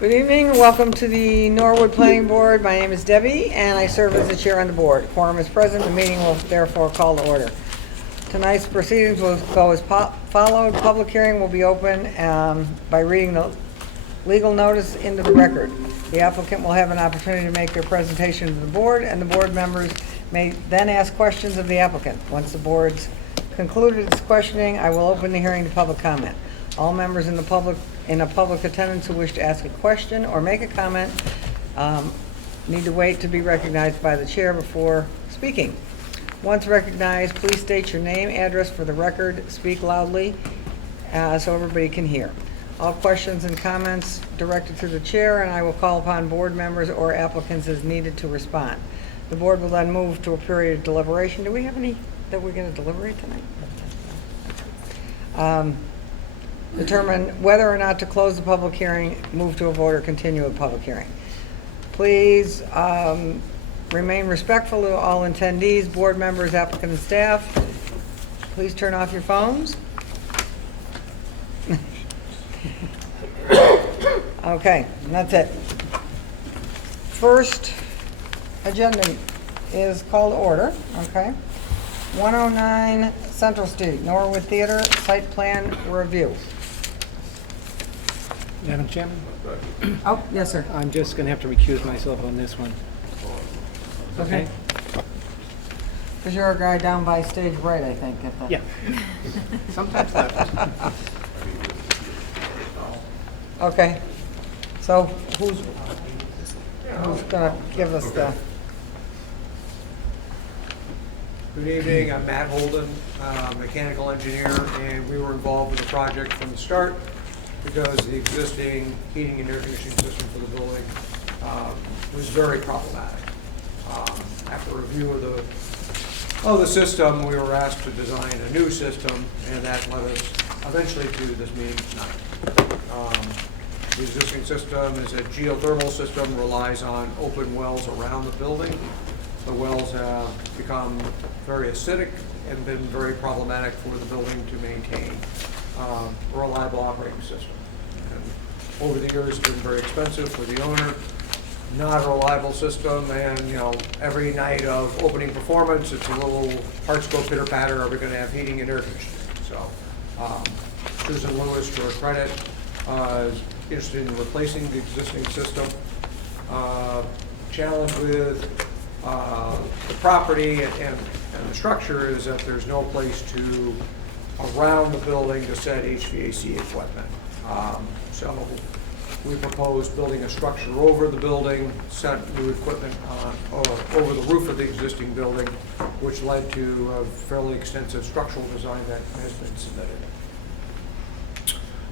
Good evening, welcome to the Norwood Planning Board. My name is Debbie, and I serve as the chair on the board. Quorum is present, the meeting will therefore call to order. Tonight's proceedings will go as followed. Public hearing will be open by reading the legal notice into the record. The applicant will have an opportunity to make their presentation to the board, and the board members may then ask questions of the applicant. Once the board's concluded its questioning, I will open the hearing to public comment. All members in a public attendance who wish to ask a question or make a comment need to wait to be recognized by the chair before speaking. Once recognized, please state your name, address for the record, speak loudly so everybody can hear. All questions and comments directed to the chair, and I will call upon board members or applicants as needed to respond. The board will then move to a period of deliberation. Do we have any that we're going to deliberate tonight? Determine whether or not to close the public hearing, move to a vote, or continue a public hearing. Please remain respectful to all attendees, board members, applicant, and staff. Please turn off your phones. Okay, and that's it. First agenda is call to order, okay? 109 Central Street, Norwood Theater, site plan review. Madam Chairman, Oh, yes, sir. I'm just going to have to recuse myself on this one. Okay. Because you're a guy down by stage right, I think. At the Yeah. Sometimes left. Okay. So who's going to give us the... Good evening, I'm Matt Holden, mechanical engineer, and we were involved with the project from the start because the existing heating and air conditioning system for the building was very problematic. After review of the system, we were asked to design a new system, and that led us eventually to this meeting tonight. The existing system is a geothermal system, relies on open wells around the building. The wells have become very acidic and been very problematic for the building to maintain a reliable operating system. And over the years, it's been very expensive for the owner, not a reliable system, and every night of opening performance, it's a little hearts go pitter patter. Are we going to have heating and air conditioning? So Susan Lewis, to her credit, is interested in replacing the existing system. Challenge with the property and the structure is that there's no place to around the building to set HVAC equipment. So we proposed building a structure over the building, set new equipment over the roof of the existing building, which led to a fairly extensive structural design that has been submitted.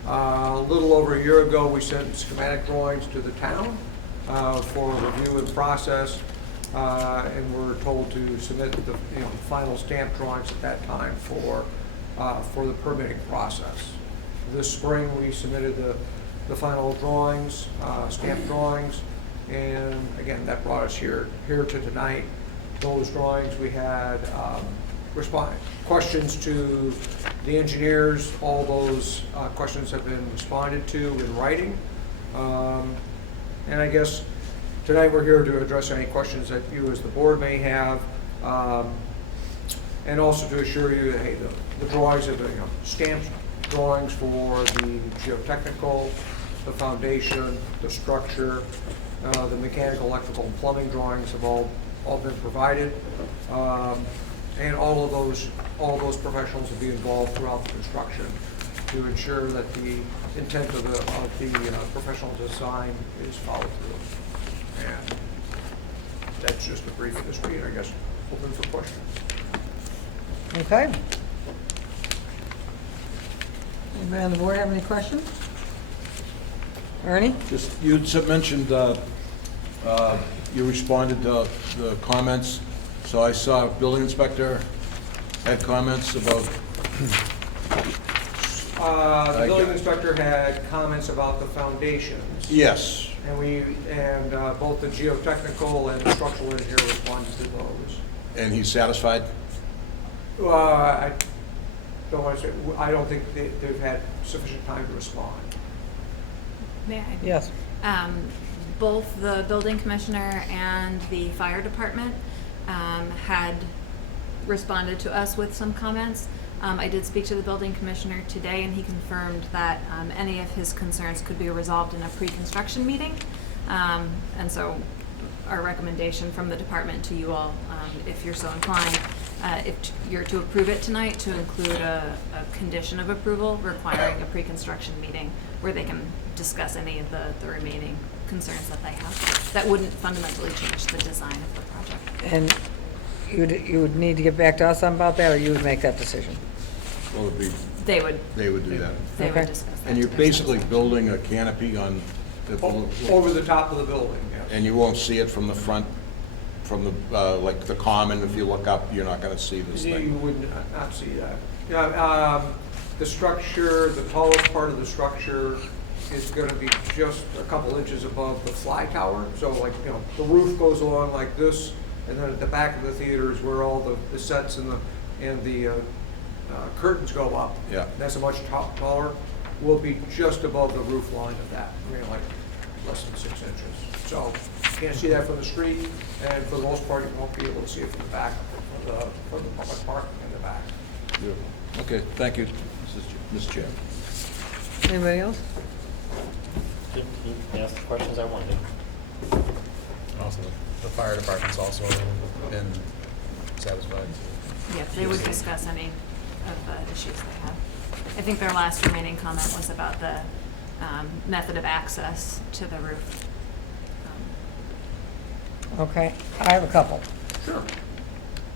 A little over a year ago, we sent schematic drawings to the town for review and process. And we're told to submit the final stamp drawings at that time for the permitting process. This spring, we submitted the final drawings, stamp drawings, and again, that brought us here to tonight. Those drawings, we had questions to the engineers. All those questions have been responded to in writing, and I guess tonight we're here to address any questions that you as the board may have, and also to assure you that, hey, the drawings have been stamped drawings for the geotechnical, the foundation, the structure, the mechanical, electrical, and plumbing drawings have all been provided, and all of those professionals will be involved throughout the construction to ensure that the intent of the professional design is followed through. And that's just a brief history, and I guess open for questions. Okay. Anybody on the board have any questions? Ernie? Just, you had mentioned you responded to the comments, so I saw building inspector had comments about The building inspector had comments about the foundations. Yes, And both the geotechnical and the structural engineer responded to those. and he's satisfied? I don't want to say, I don't think they've had sufficient time to respond. May I? Yes. Both the building commissioner and the fire department had responded to us with some comments. I did speak to the building commissioner today, and he confirmed that any of his concerns could be resolved in a pre-construction meeting. And so our recommendation from the department to you all, if you're so inclined, if you're to approve it tonight, to include a condition of approval requiring a pre-construction meeting where they can discuss any of the remaining concerns that they have. That wouldn't fundamentally change the design of the project. And you would need to get back to us about that, or you would make that decision? Well, it'd be, They would they would do that. Okay. discuss that. And you're together. basically building a canopy on the, Over the top of the building, yes. and you won't see it from the front, from the, like the common, if you look up, you're not gonna see this You thing. would not see that. Yeah, the structure, the tallest part of the structure is gonna be just a couple inches above the fly tower. So like, the roof goes along like this, and then at the back of the theater is where all the sets and the curtains go up. Yeah. That's a much taller. Will be just above the roof line of that. I mean, like less than 6 inches. So you can't see that from the street, and for the most part, you won't be able to see it from the back, from the public parking in the back. Beautiful. Okay, thank you, Mr. Chair. Anybody else? He asked the questions I wanted. Also, the fire department's also been satisfied. Yeah, they would discuss any of the issues they have. I think their last remaining comment was about the method of access to the roof. Okay, I have a couple. Sure.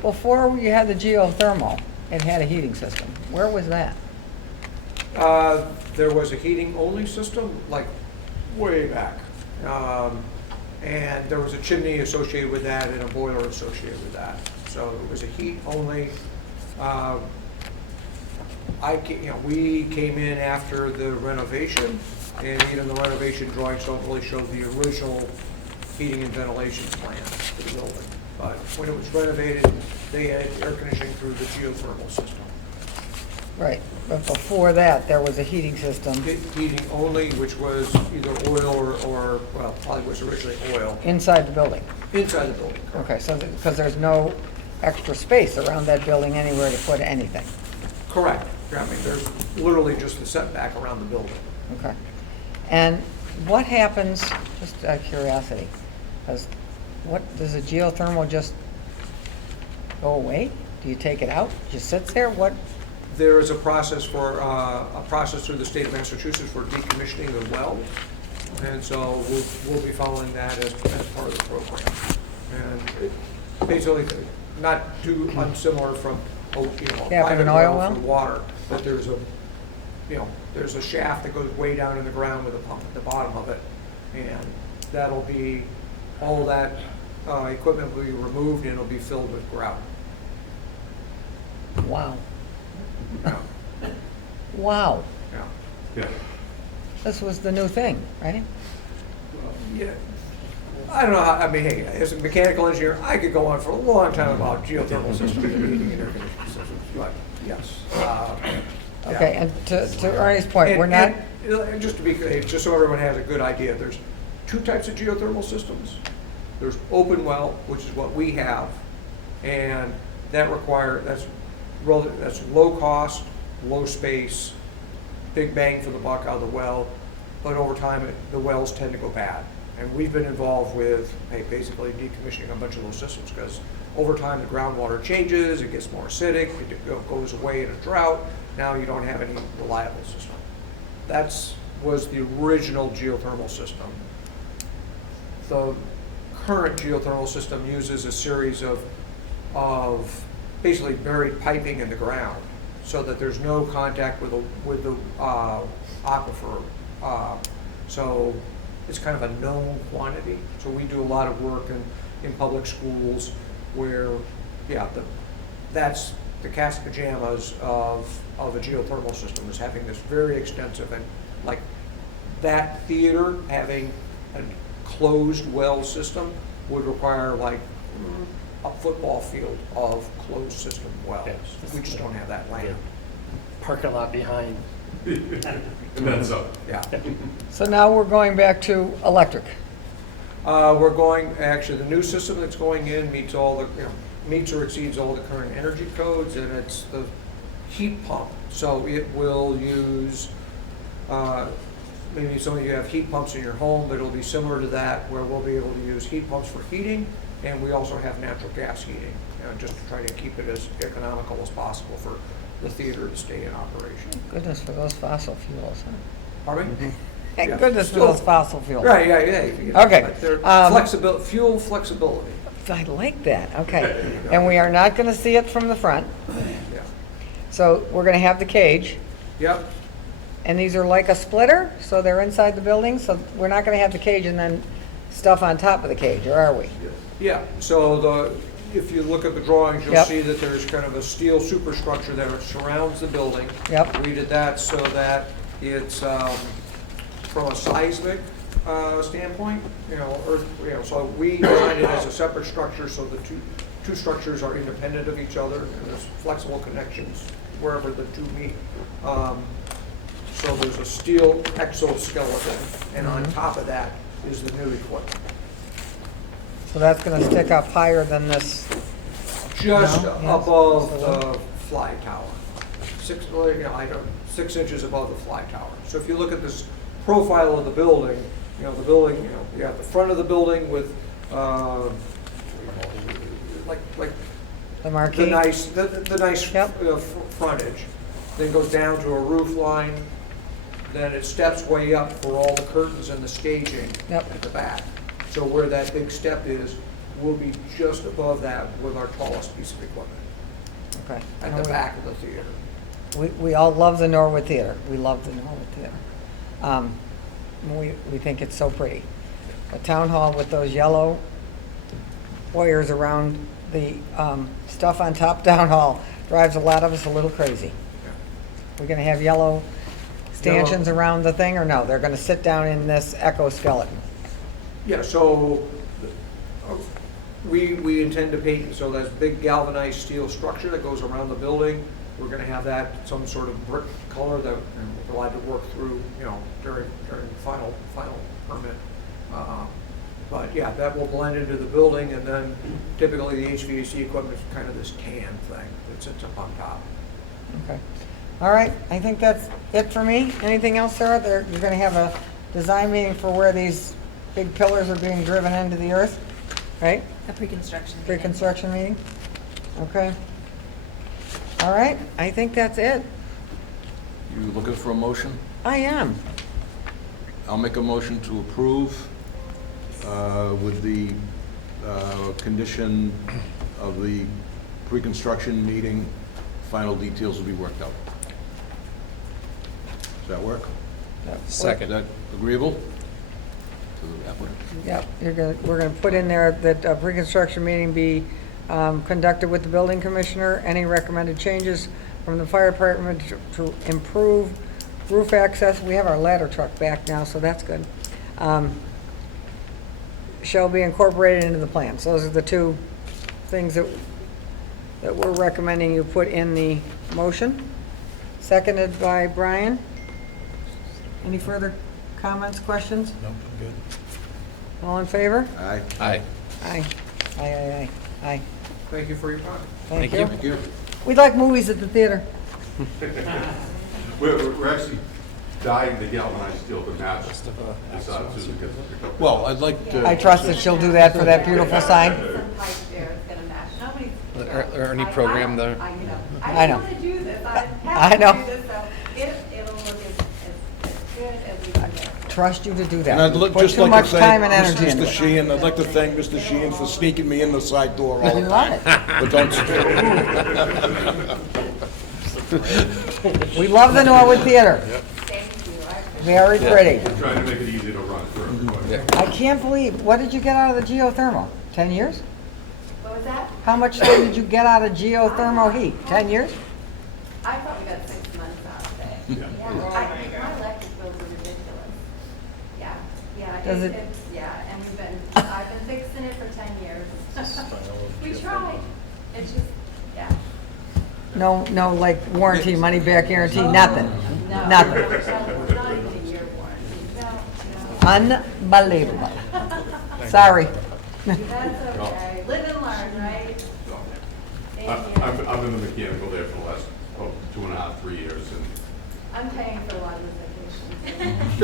Before you had the geothermal, it had a heating system. Where was that? There was a heating-only system, like way back. And there was a chimney associated with that and a boiler associated with that. So it was a heat-only. We came in after the renovation, and even the renovation drawings don't really show the original heating and ventilation plan for the building. But when it was renovated, they had air conditioning through the geothermal system. Right, but before that, there was a heating system Heating only, which was either oil or, well, probably was originally oil, inside the building. inside the building. Okay, so, because there's no extra space around that building anywhere to put anything. Correct. I mean, there's literally just the setback around the building. Okay. And what happens, just out of curiosity, does a geothermal just go away? Do you take it out? Just sits there? What? There is a process through the state of Massachusetts for decommissioning the well. And so we'll be following that as part of the program. And it basically, not too unsimilar from, a Yeah, from private an oil well? for water, but there's a shaft that goes way down in the ground with a pump at the bottom of it. And that'll be, all that equipment will be removed and it'll be filled with grout. Wow. Yeah, Wow. yeah. This was the new thing, right? Yeah, I don't know how, I mean, hey, as a mechanical engineer, I could go on for a long time about geothermal systems and heating and air conditioning systems, but yes. Yeah. Okay, and to Ernie's point, we're not, And just to be clear, just so everyone has a good idea, there's two types of geothermal systems. There's open well, which is what we have, and that's low cost, low space, big bang for the buck out of the well, but over time, the wells tend to go bad. And we've been involved with, basically decommissioning a bunch of those systems, because over time, the groundwater changes, it gets more acidic, it goes away in a drought, now you don't have any reliable system. Was the original geothermal system. The current geothermal system uses a series of basically buried piping in the ground, so that there's no contact with the aquifer. So it's kind of a known quantity. So we do a lot of work in public schools where, that's the cat's pajamas of a geothermal system, is having this very extensive, and like that theater having a closed well system would require like a football field of closed system wells. We just don't have that land. Parking lot behind. And that's up. Yeah. So now we're going back to electric. We're going, actually, the new system that's going in meets all the, meets or exceeds all the current energy codes, and it's the heat pump. So it will use, maybe some of you have heat pumps in your home, but it'll be similar to that, where we'll be able to use heat pumps for heating, and we also have natural gas heating, just to try to keep it as economical as possible for the theater to stay in operation. Goodness for those fossil fuels, huh? Pardon me? Thank Yeah. goodness for Still- those fossil fuels. Right, yeah. Okay, But they're fuel flexibility. I like that, okay. And we are not gonna see it from the front, Yeah. so we're gonna have the cage. Yep. And these are like a splitter, so they're inside the building, so we're not gonna have the cage and then stuff on top of the cage, or are we? Yeah, so if you look at the drawings, you'll Yep. see that there's kind of a steel superstructure that surrounds the building. Yep. We did that so that it's, from a seismic standpoint, so we designed it as a separate structure, so the two structures are independent of each other, and there's flexible connections wherever the two meet. So there's a steel exoskeleton, and on top of that is the new equipment. So that's gonna stick up higher than this, Just No? Yes. above the fly tower. 6 inches above the fly tower. So if you look at this profile of the building, you have the front of the building with, like the the marquee? nice, the nice Yep. frontage. Then goes down to a roof line, then it steps way up for all the curtains and the staging Yep. at the back. So where that big step is, we'll be just above that with our tallest piece of equipment, Okay. at the back of the theater. We all love the Norwood Theater. We love the Norwood Theater. We think it's so pretty. The town hall with those yellow wires around the stuff on top town hall drives a lot of us a little crazy. We're gonna have yellow stanchions around the thing, or no? They're gonna sit down in this exoskeleton. Yeah, so we intend to paint, so that's big galvanized steel structure that goes around the building. We're gonna have that some sort of brick color that we're allowed to work through, during final permit. But yeah, that will blend into the building, and then typically the HVAC equipment is kind of this can thing that sits up on top. Okay. All right, I think that's it for me. Anything else, Sarah? You're gonna have a design meeting for where these big pillars are being driven into the earth, right? A pre-construction. meeting. Pre-construction meeting? Okay. All right, I think that's it. You looking for a motion? I am. I'll make a motion to approve with the condition of the pre-construction meeting, final details will be worked out. Does that work? Is Second. that agreeable to the applicant? Yep, we're gonna put in there that a pre-construction meeting be conducted with the building commissioner. Any recommended changes from the fire department to improve roof access. We have our ladder truck back now, so that's good. Shall be incorporated into the plans. Those are the two things that we're recommending you put in the motion. Seconded by Brian. Any further comments, questions? Nope, I'm good. All in favor? Aye. Aye. Aye. Aye, aye, aye, aye. Thank you for your time. Thank Thank you. Thank you. We like movies at the theater. We're actually dyeing the galvanized steel to match this Susan gets picked up. Well, I'd like to. I trust that she'll do that for that beautiful sign. Some pipe there is gonna match. Nobody's. Ernie programmed the. I know. I want to do this. I I have know. to do this, so it'll look as good as we can get. Trust you to do And I'd that. Put just too like much to time and thank energy into Mr. it. Sheehan, I'd like to thank Mr. Sheehan for sneaking me in the side door all We the love time. it. But don't, We love the Norwood Theater. Thank you. I appreciate Very pretty. We're trying to make it easy to run for everybody. I can't believe, what did you get out of the geothermal? 10 years? Well, What was that? How much time did you get out of geothermal heat? 10 years? I probably got 6 months out of it. Yeah. My electric bills are ridiculous. Yeah, yeah. Does it- Yeah, and I've been fixing it for 10 years. We tried. It's just, yeah. No, like warranty, money back guarantee, nothing? No. Nothing? Not even a year warranty. No, Unbelievable. Sorry. no. That's okay. Live and learn, right? I've been the mechanical there for the last 2.5, 3 years, and I'm paying for a lot of the vacations.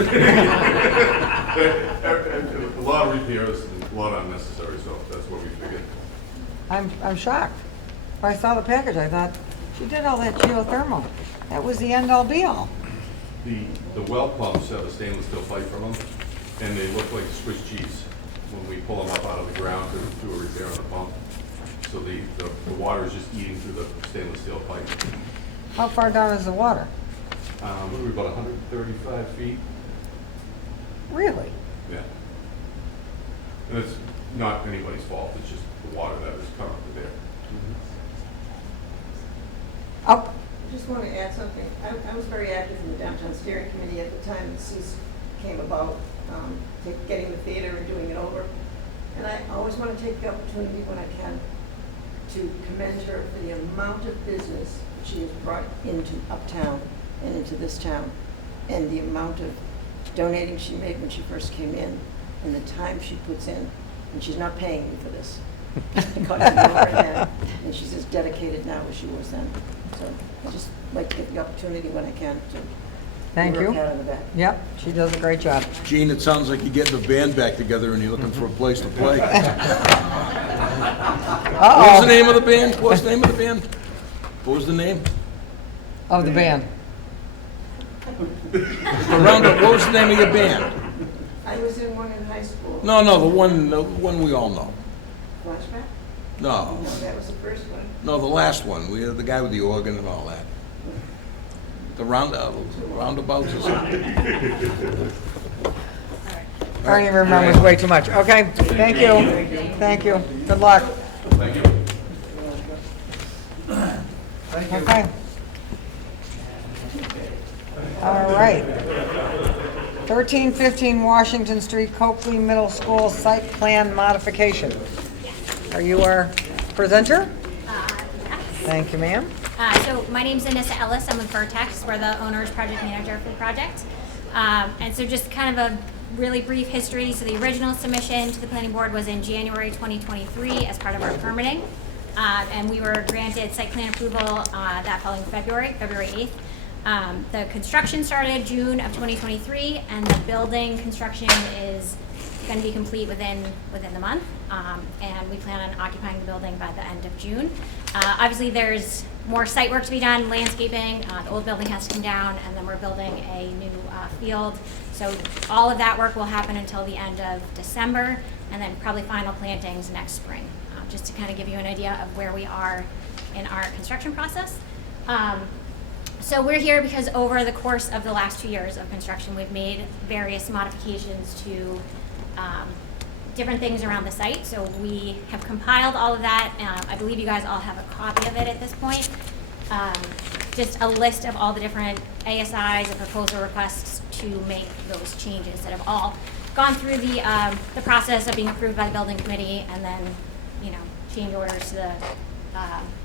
a lot of repairs and a lot unnecessary, so that's what we figured. I'm shocked. When I saw the package, I thought, she did all that geothermal. That was the end all be all. The well pumps have a stainless steel pipe from them, and they look like Swiss cheese when we pull them up out of the ground to do a repair on the pump. So the water is just eating through the stainless steel pipe. How far down is the water? What are we, about 135 feet? Really? Yeah. And it's not anybody's fault, it's just the water that is currently there. Oh, I just want to add something. I was very active in the downtown steering committee at the time the CEAS came about, getting the theater and doing it over. And I always want to take the opportunity when I can to commend her for the amount of business she has brought into Uptown and into this town, and the amount of donating she made when she first came in, and the time she puts in. And she's not paying me for this. It cost me more than, and she's as dedicated now as she was then. So I just like to get the opportunity when I can to thank give her a you. pat on the back. Yep, she does a great job. Gene, it sounds like you're getting the band back together and you're looking for a place to play. What's the Uh-oh, name of the band? What's the name of the band? What was the name? of the band. The Roundup. What was the name of your band? I was in one in high school. No, the one we all know. Flashback? No, No, that was the first one. no, the last one. We had the guy with the organ and all that. The Roundabouts or something. Ernie remembers way too much. Okay, thank you. Thank you. Good luck. Thank you. Okay. All right. 1315 Washington Street, Coakley Middle School Site Plan Modification. Are you our presenter? Thank you, ma'am. So my name's Anissa Ellis. I'm with Vertex. We're the owner's project manager for the project. And so just kind of a really brief history. So the original submission to the planning board was in January 2023 as part of our permitting. And we were granted site plan approval that following February 8th. The construction started June of 2023, and the building construction is going to be complete within the month. And we plan on occupying the building by the end of June. Obviously, there's more site work to be done, landscaping. The old building has to come down, and then we're building a new field. So all of that work will happen until the end of December, and then probably final plantings next spring. Just to kind of give you an idea of where we are in our construction process. So we're here because over the course of the last 2 years of construction, we've made various modifications to different things around the site. So we have compiled all of that. I believe you guys all have a copy of it at this point. Just a list of all the different ASIs and proposal requests to make those changes that have all gone through the process of being approved by the building committee, and then, you know, change orders to the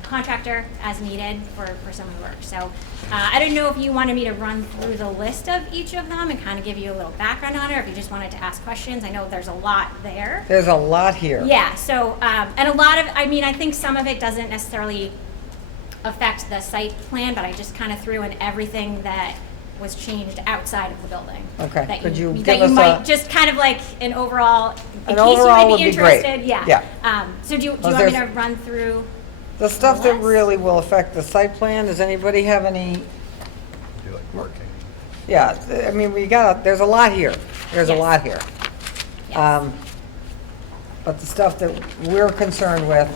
contractor as needed for some of the work. So I don't know if you wanted me to run through the list of each of them and kind of give you a little background on it, or if you just wanted to ask questions. I know there's a lot there. There's a lot here. Yeah, so, and a lot of, I mean, I think some of it doesn't necessarily affect the site plan, but I just kind of threw in everything that was changed outside of the building. Okay, That could you that give you us might, a- just kind of like an overall, in An case you overall might would be be great. interested, yeah. Yeah. So do you Was want me to there- run through? The stuff that Less? really will affect the site plan, does anybody have any? Yeah, I mean, there's a lot here. There's a Yes. lot here. Yes. But the stuff that we're concerned with,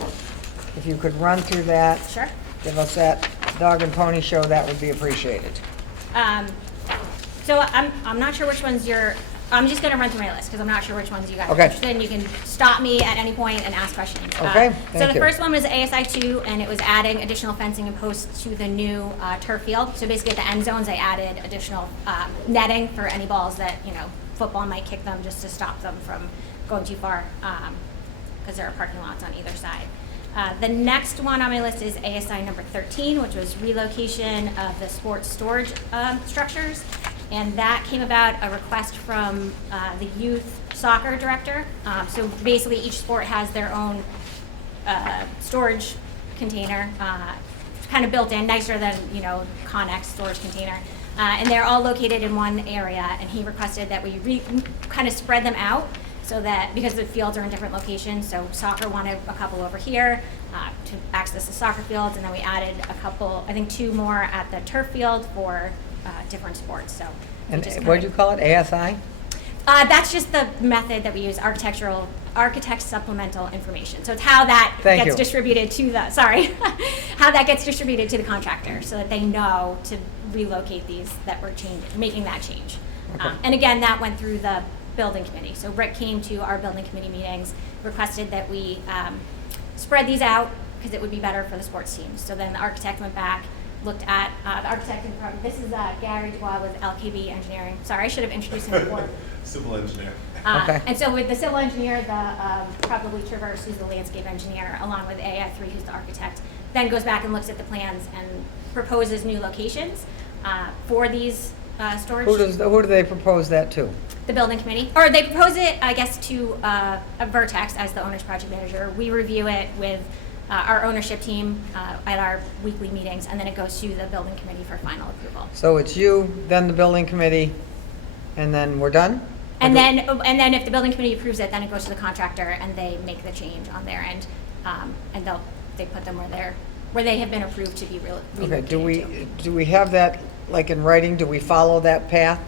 if you could run through that, Sure. give us that dog and pony show, that would be appreciated. So I'm not sure which ones you're I'm just gonna run through my list, because I'm not sure which ones you guys are Okay. interested in. You can stop me at any point and ask questions. Okay, So thank the you. first one was ASI 2, and it was adding additional fencing and posts to the new turf field. So basically at the end zones, I added additional netting for any balls that, football might kick them, just to stop them from going too far, because there are parking lots on either side. The next one on my list is ASI number 13, which was relocation of the sports storage structures. And that came about a request from the youth soccer director. So basically, each sport has their own storage container, kind of built in, nicer than, Connex storage container. And they're all located in one area, and he requested that we kind of spread them out, so that, because the fields are in different locations, so soccer wanted a couple over here to access the soccer fields, and then we added a couple, I think 2 more at the turf field for different sports, so. we And just what did you kinda- call it, ASI? That's just the method that we use, architect supplemental information. So it's how that Thank gets you. distributed to the, how that gets distributed to the contractor, so that they know to relocate these that we're making that change. Okay. And again, that went through the building committee. So Rick came to our building committee meetings, requested that we spread these out, because it would be better for the sports teams. So then the architect went back, looked at, the architect in front, this is Gary Dubois with LKB Engineering. Sorry, I should have introduced him before. Civil engineer. Okay. And so with the civil engineer, probably Traverse, who's the landscape engineer, along with AI3, who's the architect, then goes back and looks at the plans and proposes new locations for these storage. Who do they propose that to? The building committee, or they propose it, I guess, to a Vertex as the owner's project manager. We review it with our ownership team at our weekly meetings, and then it goes to the building committee for final approval. So it's you, then the building committee, and then we're done? And then if the building committee approves it, then it goes to the contractor, and they make the change on their end, and they put them where they have been approved to be Okay, relocated to. do we have that, like in writing, do we follow that path?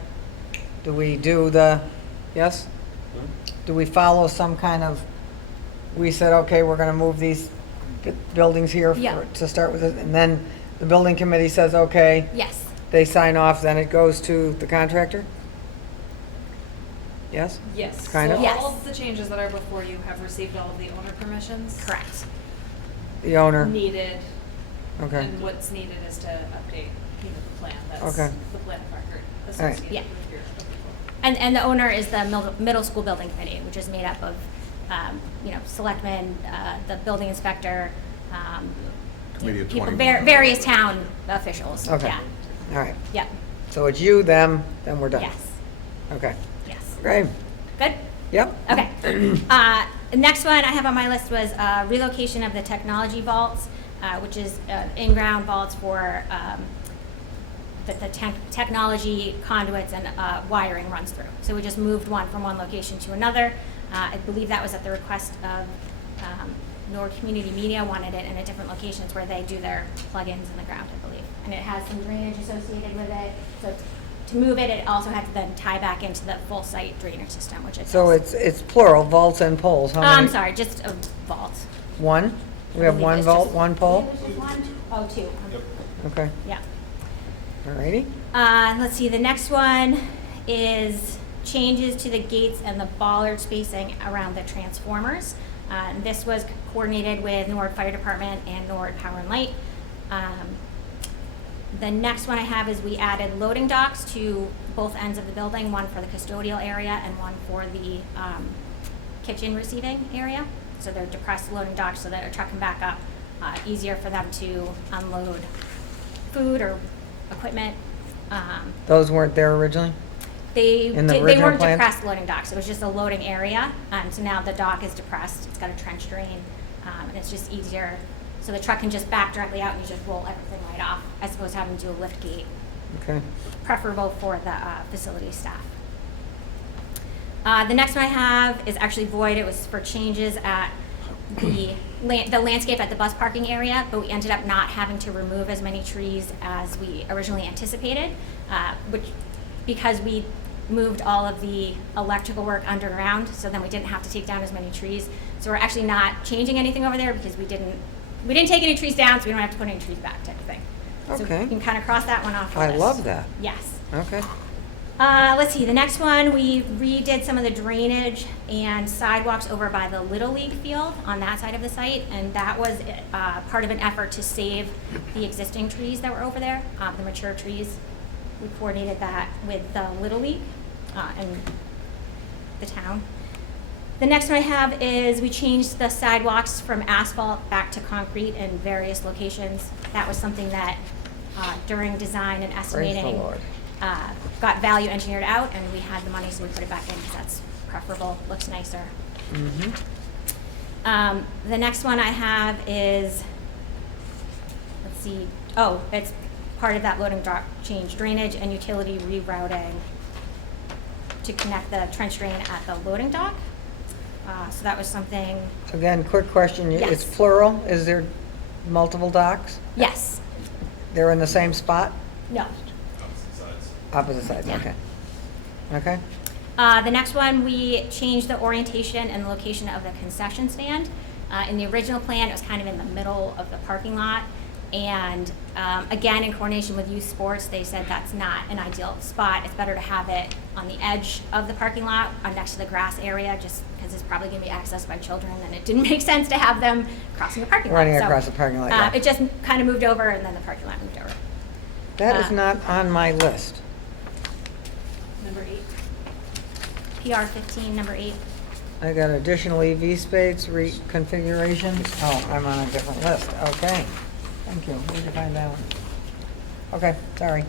Do we do yes? Do we follow some kind of, we said, okay, we're gonna move these buildings here Yeah. to start with, and then the building committee says, okay, Yes, they sign off, then it goes to the contractor? Yes? Yes. Kind of? So Yes. all of the changes that are before you have received all of the owner permissions. correct. The owner? Needed. Okay. And what's needed is to update, the plan. That's Okay. the plan of record All right. associated Yeah. with your approval. And the owner is the middle school building committee, which is made up of, selectmen, the building inspector, Committee of people, 21. various town officials. Okay. Yeah. All right, Yeah. so it's you, them, then we're done? Yes. Okay, Yes. great, Good. yep. Okay. Next one I have on my list was relocation of the technology vaults, which is in-ground vaults for the technology conduits and wiring runs through. So we just moved one from one location to another. I believe that was at the request of Nord Community Media, wanted it in a different location. It's where they do their plugins in the ground, I believe. And it has some drainage associated with it. So to move it, it also had to then tie back into the full site drainage system, which it does. So it's plural, vaults and poles, how many? I'm sorry, just a vault. One? We I have believe one it's vault, just- one I pole? believe it's just one? Oh, two. Okay, Yeah. all righty. Let's see, the next one is changes to the gates and the bollard spacing around the transformers. This was coordinated with Nord Fire Department and Nord Power and Light. The next one I have is we added loading docks to both ends of the building, one for the custodial area and one for the kitchen receiving area. So they're depressed loading docks so that a truck can back up, easier for them to unload food or equipment. Those weren't there originally? They In the they original weren't plans? depressed loading docks. It was just a loading area. So now the dock is depressed. It's got a trench drain, and it's just easier. So the truck can just back directly out and you just roll everything right off, as opposed to having to do a lift gate. Okay, Preferable for the facility staff. The next one I have is actually void. It was for changes at the landscape at the bus parking area, but we ended up not having to remove as many trees as we originally anticipated, because we moved all of the electrical work underground, so then we didn't have to take down as many trees. So we're actually not changing anything over there because we didn't take any trees down, so we don't have to put any trees back type of thing. So Okay. you can kind of cross that one off the I list. love that. Yes. Okay. Let's see, the next one, we redid some of the drainage and sidewalks over by the Little League field on that side of the site, and that was part of an effort to save the existing trees that were over there, the mature trees. We coordinated that with the Little League and the town. The next one I have is we changed the sidewalks from asphalt back to concrete in various locations. That was something that during design and estimating Lord. got value engineered out, and we had the money, so we put it back in because that's preferable, looks nicer. The next one I have is, let's see, oh, it's part of that loading dock change, drainage and utility rerouting to connect the trench drain at the loading dock. So that was something, Again, quick question, it's Yes. plural, is there multiple docks? yes, They're in the same spot? no. Opposite sides, Yeah. okay. Okay, The next one, we changed the orientation and the location of the concession stand. In the original plan, it was kind of in the middle of the parking lot. And again, in coordination with youth sports, they said that's not an ideal spot. It's better to have it on the edge of the parking lot, next to the grass area, just because it's probably going to be accessed by children, and it didn't make sense to have them crossing the parking lot. running So, across the parking lot, yeah. It just kind of moved over, and then the parking lot moved over. That is not on my list. Number 8. PR 15, number 8. I got additional EV space reconfiguration. Oh, I'm on a different list, okay. Thank you, where'd you find that one? Okay, sorry.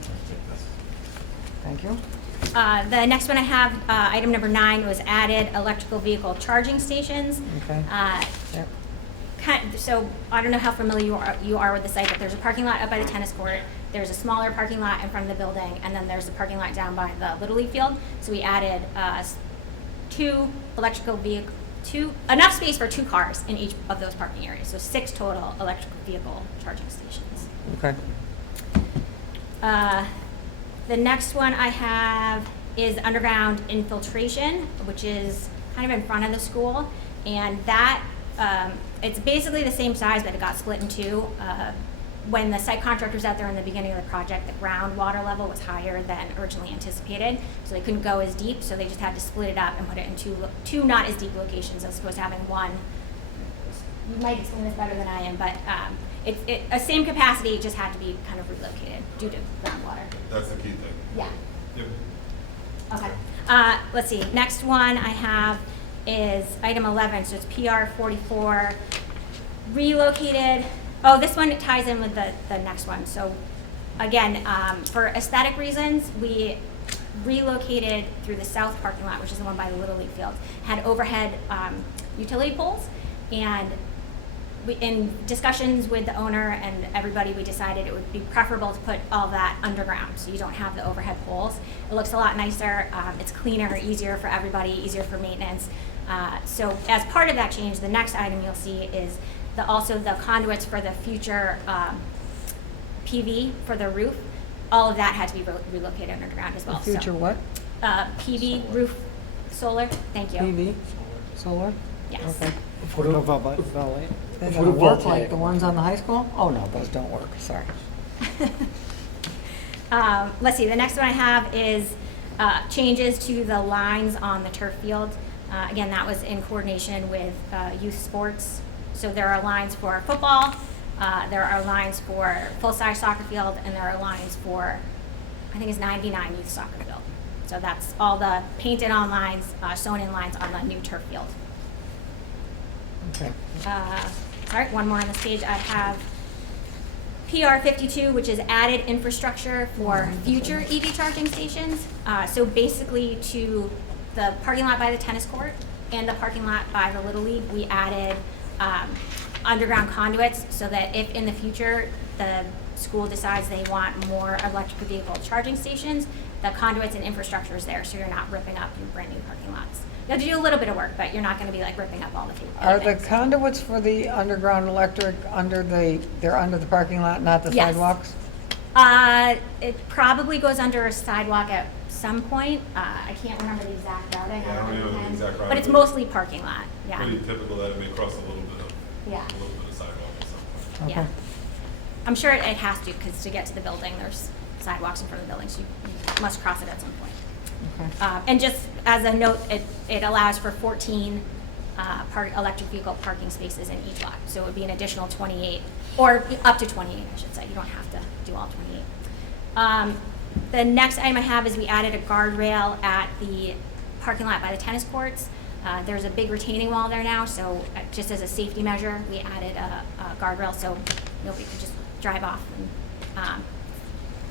Thank you. The next one I have, item number 9, was added electrical vehicle charging stations. Okay. Yep. So I don't know how familiar you are with the site, but there's a parking lot up by the tennis court. There's a smaller parking lot in front of the building, and then there's a parking lot down by the Little League field. So we added 2 electrical vehicle, enough space for 2 cars in each of those parking areas. So 6 total electrical vehicle charging stations. Okay. The next one I have is underground infiltration, which is kind of in front of the school. And that, it's basically the same size, but it got split in 2. When the site contractor was out there in the beginning of the project, the groundwater level was higher than originally anticipated. So they couldn't go as deep, so they just had to split it up and put it in two not as deep locations as opposed to having one. You might explain this better than I am, but it's a same capacity, it just had to be kind of relocated due to groundwater. That's the key thing. Yeah. Yep. Okay. Let's see. Next one I have is item 11. So it's PR 44. Relocated. Oh, this one ties in with the next one. So again, for aesthetic reasons, we relocated through the south parking lot, which is the one by the Little League field, had overhead utility poles, and in discussions with the owner and everybody, we decided it would be preferable to put all that underground, so you don't have the overhead poles. It looks a lot nicer, it's cleaner, easier for everybody, easier for maintenance. So as part of that change, the next item you'll see is also the conduits for the future PV for the roof. All of that had to be relocated underground as well. The future what? PV, roof, solar, thank you. PV? Solar? Yes. Okay. Photovoltaic. They don't work like the ones on the high school? Oh, no, those don't work, sorry. Let's see, the next one I have is changes to the lines on the turf field. Again, that was in coordination with youth sports. So there are lines for football, there are lines for full-size soccer field, and there are lines for, I think it's 99 youth soccer field. So that's all the painted-on lines, sewn-in lines on the new turf field. Okay. Sorry, one more on this page. I have PR 52, which is added infrastructure for future EV charging stations. So basically to the parking lot by the tennis court and the parking lot by the Little League, we added underground conduits so that if in the future the school decides they want more electric vehicle charging stations, the conduits and infrastructure is there, so you're not ripping up your brand new parking lots. You have to do a little bit of work, but you're not going to be like ripping up all the things. Are the conduits for the underground electric they're under the parking lot, not the Yes. sidewalks? It probably goes under a sidewalk at some point. I can't remember the exact routing. Yeah, I don't know the exact But routing, it's but- mostly parking lot, yeah. Pretty typical that it may cross a little bit of Yeah. sidewalk at some point. Yeah. I'm sure it has to, because to get to the building, there's sidewalks in front of the building, so you must cross it at some point. Okay. And just as a note, it allows for 14 electric vehicle parking spaces in each lot. So it would be an additional 28, or up to 28, I should say. You don't have to do all 28. The next item I have is we added a guardrail at the parking lot by the tennis courts. There's a big retaining wall there now, so just as a safety measure, we added a guardrail so nobody could just drive off. And,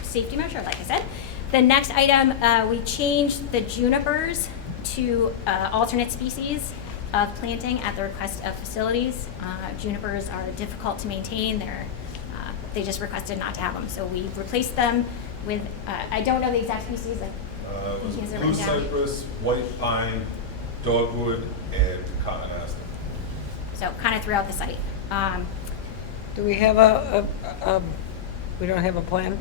safety measure, like I said. The next item, we changed the junipers to alternate species of planting at the request of facilities. Junipers are difficult to maintain. They just requested not to have them, so we replaced them with, I don't know the exact species. Blue cypress, white pine, dogwood, and cotton aster. So kind of throughout the site. Do we have we don't have a plan?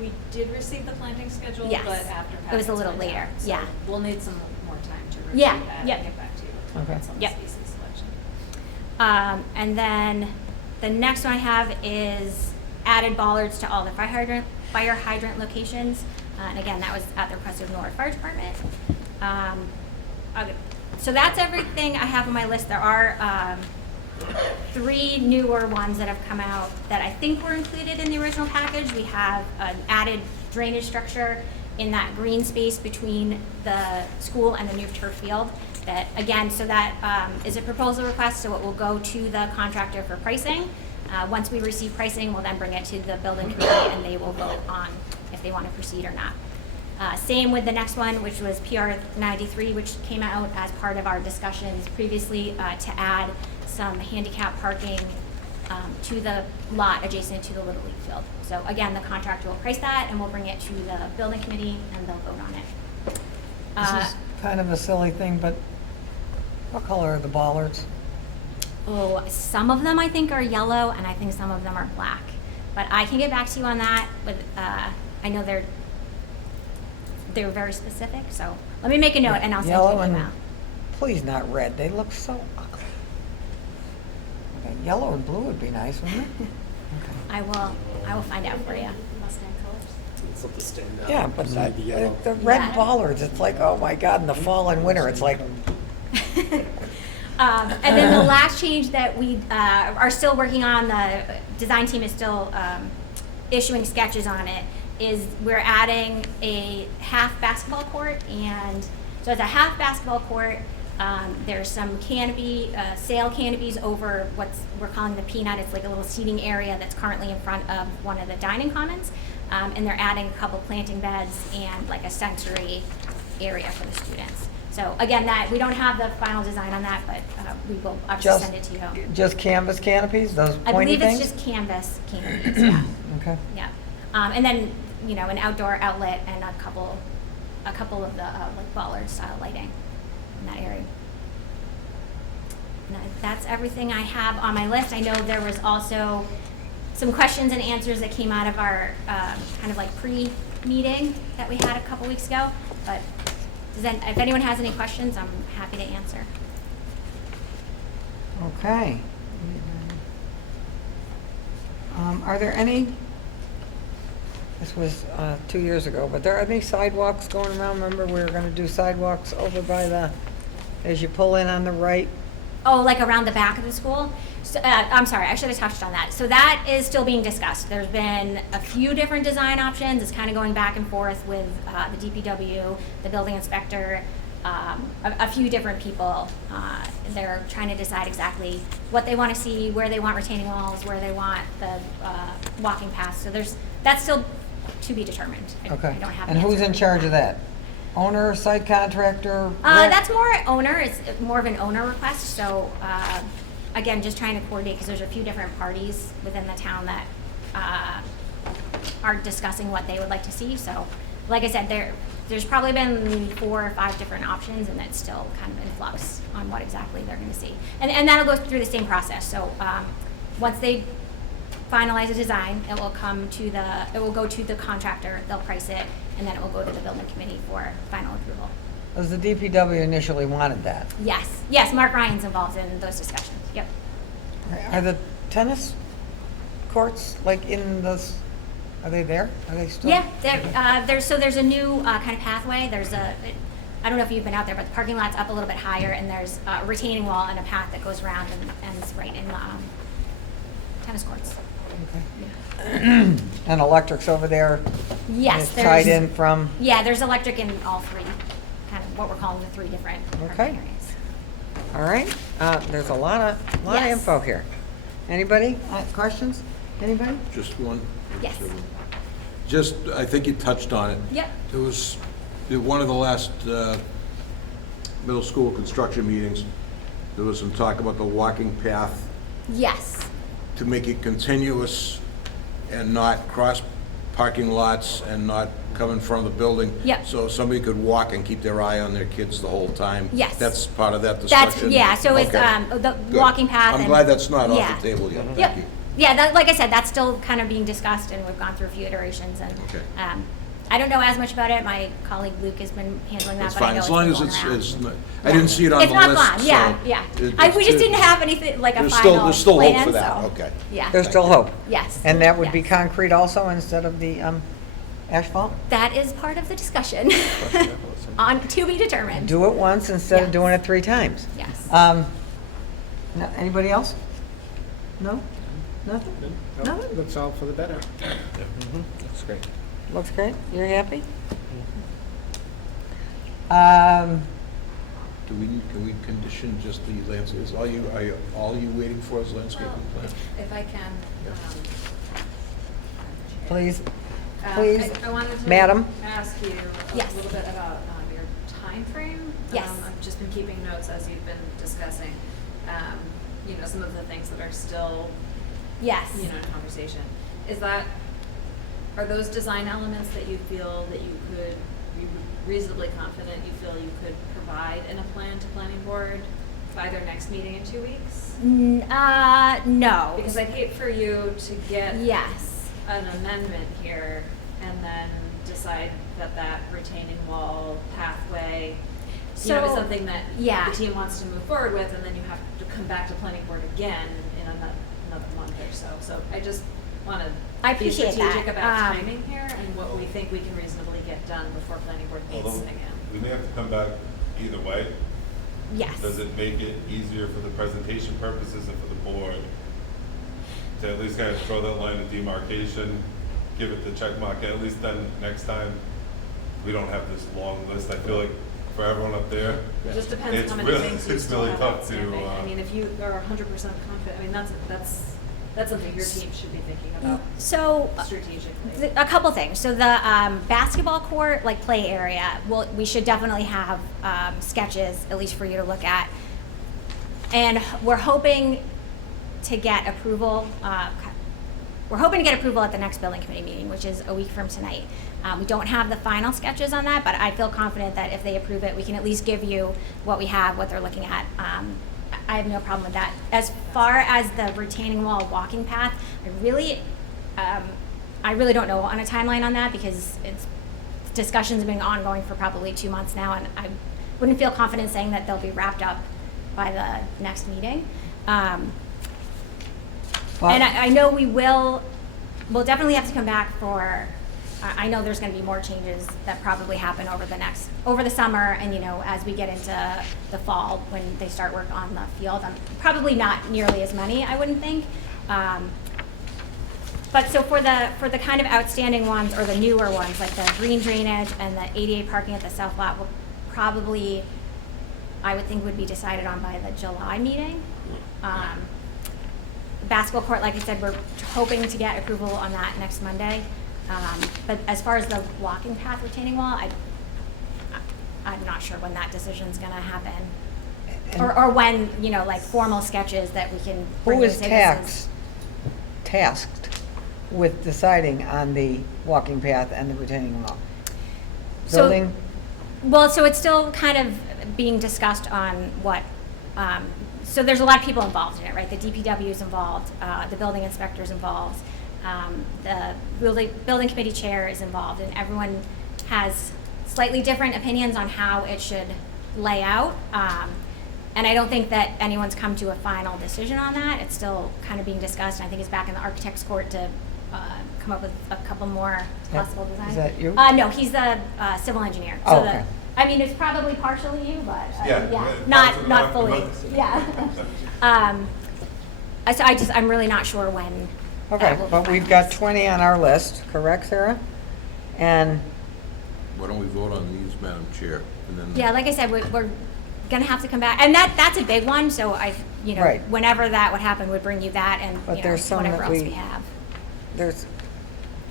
We did receive the planting schedule, Yes. but after It was a Pat's little went later, out, so yeah. We'll need some more time to review Yeah, that yep. and get back to you Okay. on some Yep. species selection. And then the next one I have is added bollards to all the fire hydrant locations. And again, that was at the request of Norwood Fire Department. Okay. So that's everything I have on my list. There are 3 newer ones that have come out that I think were included in the original package. We have an added drainage structure in that green space between the school and the new turf field. That, again, so that is a proposal request, so it will go to the contractor for pricing. Once we receive pricing, we'll then bring it to the building committee and they will vote on if they want to proceed or not. Same with the next one, which was PR 93, which came out as part of our discussions previously to add some handicap parking to the lot adjacent to the Little League field. So again, the contractor will price that and we'll bring it to the building committee and they'll vote on it. This is kind of a silly thing, but what color are the bollards? Oh, some of them I think are yellow and I think some of them are black. But I can get back to you on that with, I know they're very specific, so let me make a note and I'll send you Yellow an and, email. please not red, they look so ugly. Okay, yellow and blue would be nice, wouldn't it? I will find out for you. Mustang colors? Something to stand out. Yeah, but Doesn't need the yellow. the red Yeah. bollards, it's like, oh my God, in the fall and winter, it's like, And then the last change that we are still working on, the design team is still issuing sketches on it, is we're adding a half basketball court. And so it's a half basketball court. There's some canopy, sail canopies over we're calling the peanut. It's like a little seating area that's currently in front of one of the dining commons. And they're adding a couple planting beds and like a sensory area for the students. So again, that we don't have the final design on that, but we will obviously just, send it to you. just canvas canopies, those I pointy believe things? it's just canvas canopies, yeah. Okay. Yeah. And then, an outdoor outlet and a couple of the like bollard style lighting in that area. And that's everything I have on my list. I know there was also some questions and answers that came out of our kind of like pre-meeting that we had a couple weeks ago. But if anyone has any questions, I'm happy to answer. Okay. Are there any, this was 2 years ago, but there are any sidewalks going around? Remember, we were going to do sidewalks over by as you pull in on the right? Oh, like around the back of the school? So, I'm sorry, I should have touched on that. So that is still being discussed. There's been a few different design options. It's kind of going back and forth with the DPW, the building inspector, a few different people. They're trying to decide exactly what they want to see, where they want retaining walls, where they want the walking paths. So that's still to be determined. I Okay. don't have And an who's answer in for charge that. of that? Owner, site contractor? That's more owner. It's more of an owner request. So again, just trying to coordinate because there's a few different parties within the town that are discussing what they would like to see. So, like I said, there's probably been 4 or 5 different options, and it's still kind of in flux on what exactly they're going to see. And that'll go through the same process. So once they finalize a design, it will go to the contractor. They'll price it, and then it will go to the building committee for final approval. Because the DPW initially wanted that. Yes, Mark Ryan's involved in those discussions, yep. Are the tennis courts like in the Are they there? Are they still? Yeah, there's a new kind of pathway. I don't know if you've been out there, but the parking lot's up a little bit higher, and there's a retaining wall and a path that goes around and ends right in the tennis courts. Okay. And electric's over there? Yes, and it's tied there's- in from, Yeah, there's electric in all three, kind of what we're calling the three different Okay. parking areas. all right. There's a lot of Yes. info here. Anybody? Questions? Anybody? Just one? Yes. Just, I think you touched on it. Yep. There was, one of the last middle school construction meetings, there was some talk about the walking path Yes. to make it continuous and not cross parking lots and not come in front of the building. Yep. So somebody could walk and keep their eye on their kids the whole time. Yes. That's part of that discussion? So it's Okay. the Good. walking path. I'm and- glad that's not yeah. off the table yet. Thank Yep. you. Yeah, like I said, that's still kind of being discussed, and we've gone through a few iterations, and Okay. I don't know as much about it. My colleague Luke has been handling that, That's but I fine, know as it's long been as going it's, around. it's, not- I didn't see it on the It's list, not gone, so yeah. We just didn't have anything, like a There's final still, there's still hope plan, for that, so- okay. Yeah. There's still hope. Yes. And that would be Yes. concrete also instead of the asphalt? That is part of the discussion. To be determined. Do it once instead of Yes. doing it 3 times. Yes. No, anybody else? No? Nothing? Nothing? Looks all for the better. That's great. Looks great. You're happy? Can we condition just the landscape, is all you waiting for is landscaping plan? If I can, Please, please, I wanted to Madam. ask you Yes. a little bit about your timeframe. Yes. I've just been keeping notes as you've been discussing, some of the things that are still, Yes. in conversation. Are those design elements that you feel that you could be reasonably confident you feel you could provide in a plan to planning board by their next meeting in 2 weeks? No. Because I'd hate for you to get Yes. an amendment here and then decide that retaining wall pathway, is So, something that yeah. the team wants to move forward with, and then you have to come back to planning board again in another month or so. So I just want I to be appreciate strategic that. about timing here and what we think we can reasonably get done before planning board meets Although again. we may have to come back either way. Yes. Does it make it easier for the presentation purposes and for the board to at least kind of throw that line of demarcation, give it the check mark, and at least then next time we don't have this long list? I feel like for everyone up there, It just depends it's how many really, things you it's still really have tough to, outstanding. I mean, if you are 100% confident, that's something your team should be thinking about So, strategically. a couple things. So the basketball court, like play area, we should definitely have sketches, at least for you to look at. And we're hoping to get approval. We're hoping to get approval at the next building committee meeting, which is a week from tonight. We don't have the final sketches on that, but I feel confident that if they approve it, we can at least give you what we have, what they're looking at. I have no problem with that. As far as the retaining wall walking path, I really don't know on a timeline on that, because discussions have been ongoing for probably 2 months now, and I wouldn't feel confident saying that they'll be wrapped up by the next meeting. And I know we'll definitely have to come back for, I know there's gonna be more changes that probably happen over the summer, and as we get into the fall, when they start work on the field, probably not nearly as many, I wouldn't think. But so for the kind of outstanding ones, or the newer ones, like the green drainage and the ADA parking at the south lot, will probably, I would think, would be decided on by the July meeting. Basketball court, like I said, we're hoping to get approval on that next Monday. But as far as the walking path retaining wall, I'm not sure when that decision's gonna happen. Or when, like formal sketches that we can bring Who and is say this tasked with deciding on the walking path and the retaining wall? So- Building? Well, so it's still kind of being discussed on what, so there's a lot of people involved in it, right? The DPW is involved, the building inspector's involved, the building committee chair is involved, and everyone has slightly different opinions on how it should lay out. And I don't think that anyone's come to a final decision on that. It's still kind of being discussed, and I think it's back in the architect's court to come up with a couple more possible designs. Is that you? No, he's the civil engineer. Oh, So okay. I mean, it's probably partially you, but Yeah, not fully. Yeah. So I'm really not sure when. Okay, that will be but we've got finalized. 20 on our list, correct, Sarah? And, Why don't we vote on these, Madam Chair? And then Yeah, like I said, we're gonna have to come back, and that's a big one. So Right. whenever that would happen, would bring you that and But there's some whatever that else we- we have. there's,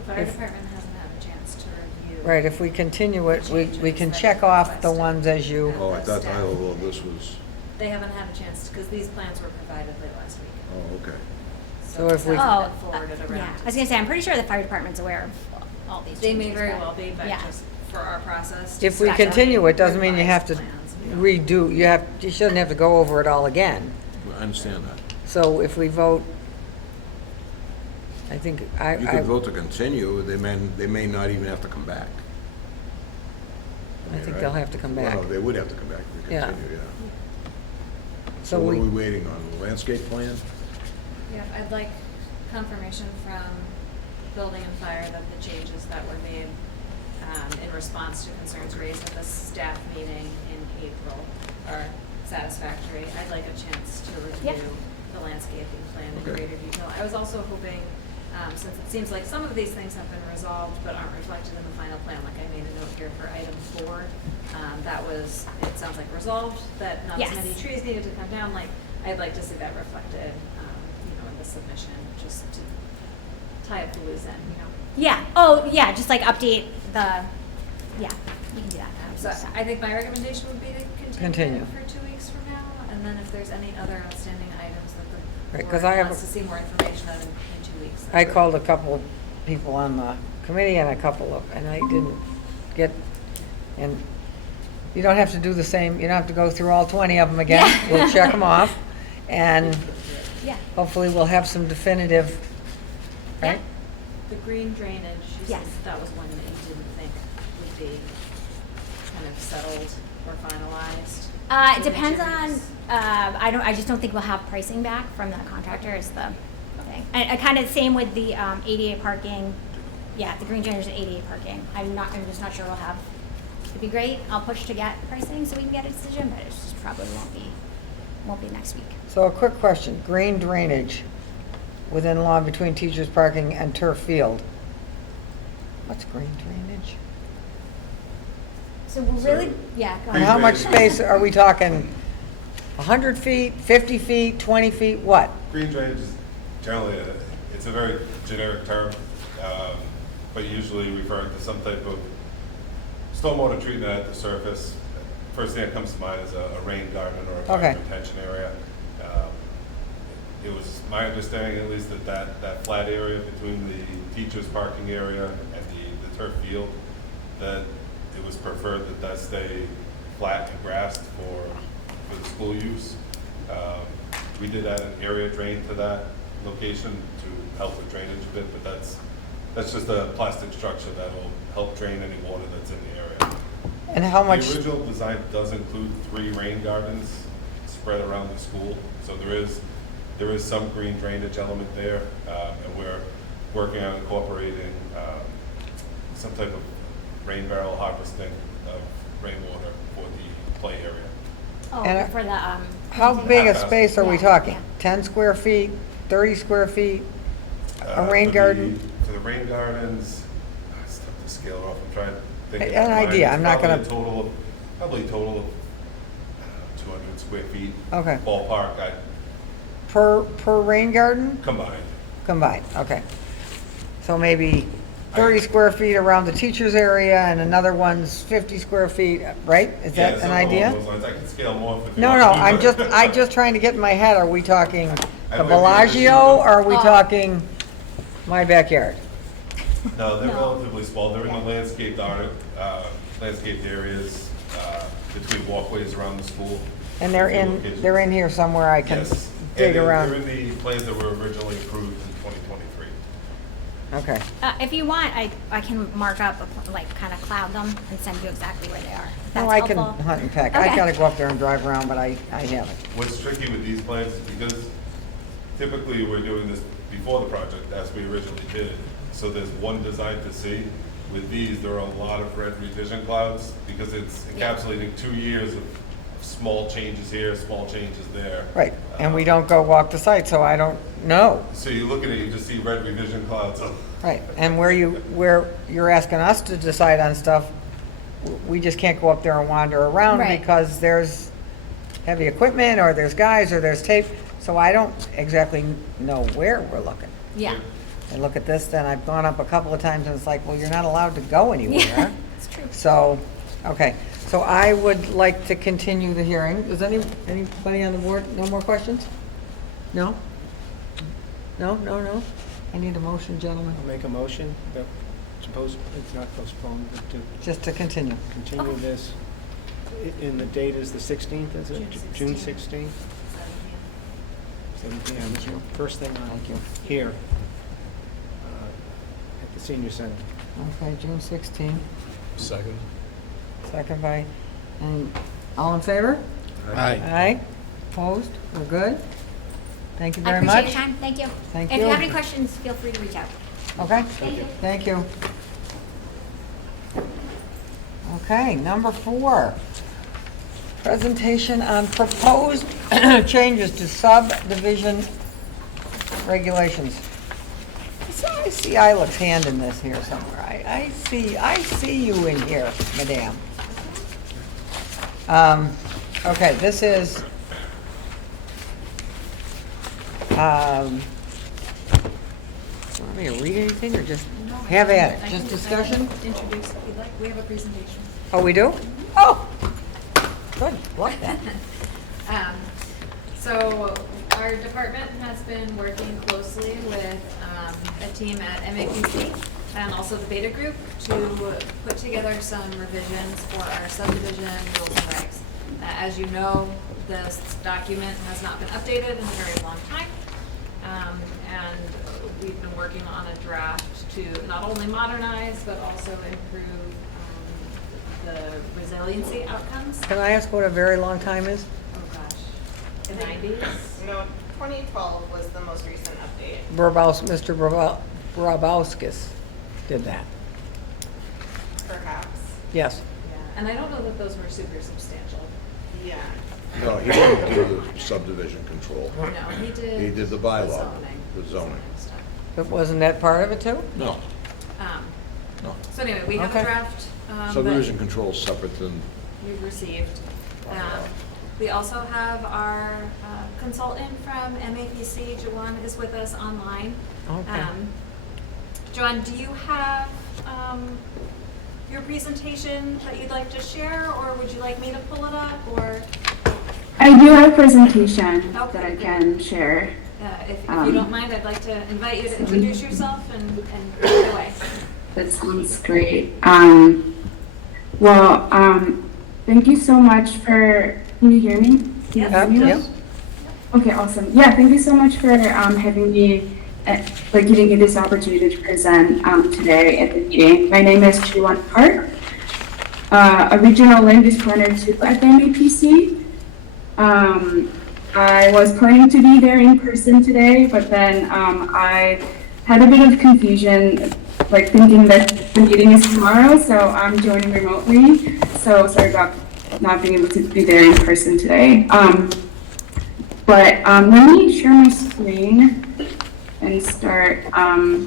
The fire If- department hasn't had a chance to review. right, if we continue it, we can check off the ones as you, Oh, I thought all of this was, They haven't had a chance, because these plans were provided late last week. oh, okay. So if we- This Oh, hasn't been forwarded yeah. around. I was gonna say, I'm pretty sure the fire department's aware of all these They changes. may very but- well be, but yeah. just for our process. to if we Gotcha. continue, it doesn't mean you have to revise plans, we don't- redo, you shouldn't have to go over it all again. I understand that. So if we vote, I think, You could vote to continue, they may not even have to come back. I think they'll have to come back. Well, no, they would have to come back to Yeah. continue, yeah. So So what are we we, waiting on, the landscape plan? Yeah, I'd like confirmation from building and fire that the changes that were made in response to concerns raised at the staff meeting in April are satisfactory. I'd like a chance to Yeah. review the landscaping plan in Okay. greater detail. I was also hoping, since it seems like some of these things have been resolved but aren't reflected in the final plan, like I made a note here for item 4, that was, it sounds like resolved, that not as Yes. many trees needed to come down, like, I'd like to see that reflected, in the submission, just to tie up the loose end, Yeah. Oh, yeah. Just like update the. Yeah, you can do that. So I think my recommendation would be to Continue. continue it for 2 weeks from now, and then if there's any other outstanding items that Right, the 'cause board I have wants a- to see more information on in 2 weeks. I called a couple of people on the committee and and I didn't get, and you don't have to do the same, you don't have to go through all 20 of them again. Yeah. We'll check them off, and Yeah. hopefully we'll have some definitive, right? The green drainage, you said Yes. that was one that you didn't think would be kind of settled or finalized. It within depends 2 on. weeks? I just don't think we'll have pricing back from the contractor. Is the thing. And kind of same with the ADA parking. Yeah, the green drainage and ADA parking. I'm just not sure we'll have. It'd be great. I'll push to get pricing so we can get a decision, but it just probably won't be next week. So a quick question, green drainage within lawn between teachers' parking and turf field. What's green drainage? So we're really, yeah. Go And ahead. how much space are we talking? 100 feet, 50 feet, 20 feet, what? Green drainage is generally, it's a very generic term, but usually referring to some type of stormwater treatment at the surface. First thing that comes to mind is a rain garden or a Okay. fire retention area. It was my understanding at least that flat area between the teacher's parking area and the turf field, that it was preferred that stay flat and grassed for the school use. We did add an area drain to that location to help with drainage a bit, but that's just a plastic structure that will help drain any water that's in the area. And how much, The original design does include 3 rain gardens spread around the school, so there is some green drainage element there, and we're working on incorporating some type of rain barrel harvesting of rainwater for the play area. Oh, And, for the how painting? big a Yeah. space are we Yeah, talking? yeah. 10 square feet, 30 square feet? A rain For garden? For the rain gardens, it's tough to scale off, I'm trying to think. An idea, I'm not gonna- Probably a total of 200 square feet. Okay. Ballpark, Per rain garden? combined. Combined, okay. So maybe 30 square feet around the teacher's area and another one's 50 square feet, right? Is Yeah, that an something idea? along those lines. I can scale more if you No, want no, to, but- I'm just trying to get in my head, are we talking the I might be Bellagio, able to- or are we Oh. talking my backyard? No, they're No. relatively small. They're in the landscaped areas between walkways around the school. And Locations. they're in here somewhere I can Yes. dig And they're around? in the plans that were originally approved in 2023. Okay, If you want, I can mark up, kind of cloud them and send you exactly where they are. if no, that's I can helpful. hunt and peck, I Okay. gotta go up there and drive around, but I haven't. What's tricky with these plans is because typically we're doing this before the project, as we originally did. So there's one design to see. With these, there are a lot of red revision clouds because it's encapsulating 2 years of small changes here, small changes there. Right, and we don't go walk the site, so I don't know. So you look at it, you just see red revision clouds. Right, and where you're asking us to decide on stuff, we just can't go up there and wander around Right. because there's heavy equipment, or there's guys, or there's tape, so I don't exactly know where we're looking. Yeah. I look at this, then I've gone up a couple of times, and it's like, well, you're not allowed to go Yeah, anywhere. it's true. So, okay, so I would like to continue the hearing. Is anybody on the board, no more questions? No? No? I need a motion, gentlemen, I'll make a motion that suppose it's not postponed, but to just to continue. continue this. And the date is the 16th, is it? June June 16th? 7 p.m. Thank you. First thing on Thank you. here at the senior center. Okay, June 16th, Second. second by, and all in favor? Aye. Aye, opposed, we're good? Thank you I very appreciate much. your time. Thank you. Thank If you you. have any questions, feel free to reach out. Okay? Thank you. Thank you. Okay, number 4, presentation on proposed changes to subdivision regulations. I see Isla's hand in this here somewhere. I see you in here, madame. Okay, this is, want me to read anything or just have at it? Just discussion? Introduce if you'd like. We have a presentation. Oh, we do? Oh, good, love that. So our department has been working closely with a team at MAPC and also the Beta Group to put together some revisions for our subdivision rules and regs. As you know, this document has not been updated in a very long time. And we've been working on a draft to not only modernize, but also improve the resiliency outcomes. Can I ask what a very long time is? Oh, gosh. The 90s? No, 2012 was the most recent update. Mr. Brabowskis did that. Perhaps. Yes. Yeah, and I don't know that those were super substantial. Yeah. No, he didn't do the subdivision control. No, he did. He did the bylaw, zoning. the zoning. Stuff. But wasn't that part of it too? No, Um, no. So anyway, we have Okay. a draft Subdivision that control is separate than, we've received. We also have our consultant from MAPC, Joanne, is with us online. Okay. Joanne, do you have your presentation that you'd like to share, or would you like me to pull it up, or I do have a presentation Okay, that I good. can share. if you don't mind, I'd like to invite you to introduce yourself and take it away. That sounds great. Thank you so much for, can you hear me? Can you hear me? Yep. Okay, awesome. Yeah, thank you so much for having me, giving me this opportunity to present today at the meeting. My name is Chuan Park, a regional land use planner too at the MAPC. I was planning to be there in person today, but then I had a bit of confusion, thinking that the meeting is tomorrow, so I'm joining remotely. So sorry about not being able to be there in person today. Let me share my screen and start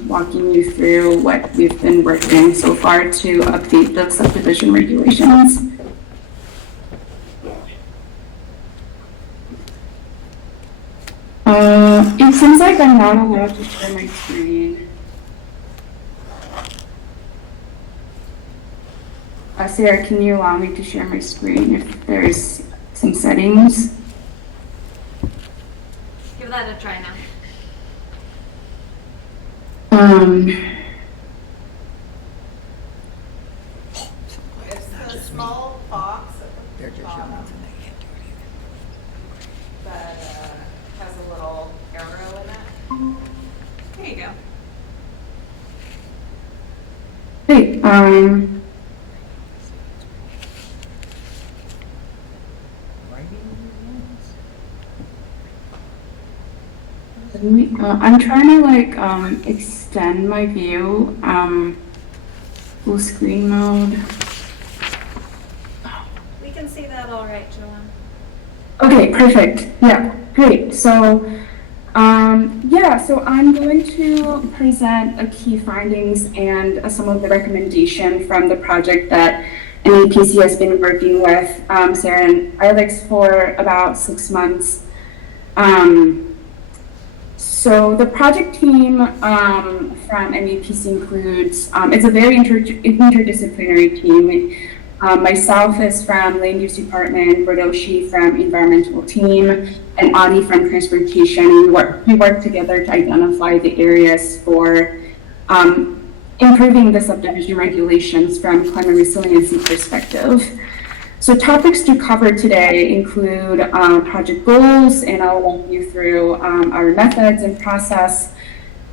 walking you through what we've been working so far to update the subdivision regulations. It seems like I'm not allowed to share my screen. Sarah, can you allow me to share my screen if there's some settings? Give that a try now. It's the small box They're at the just young bottom ones and they can't do anything. that has a little arrow in it. There you go. Hey, I'm trying to extend my view. Full screen mode. We can see that all right, Joanne. Okay, perfect. Yeah, great. So, so I'm going to present key findings and some of the recommendation from the project that NEPC has been working with Sarah and Alex for about 6 months. So the project team from NEPC includes, it's a very interdisciplinary team. Myself is from Land Use Department, Rodoshi from Environmental Team, and Adi from Transportation. We work together to identify the areas for improving the subdivision regulations from climate resiliency perspective. So topics to cover today include project goals, and I'll walk you through our methods and process,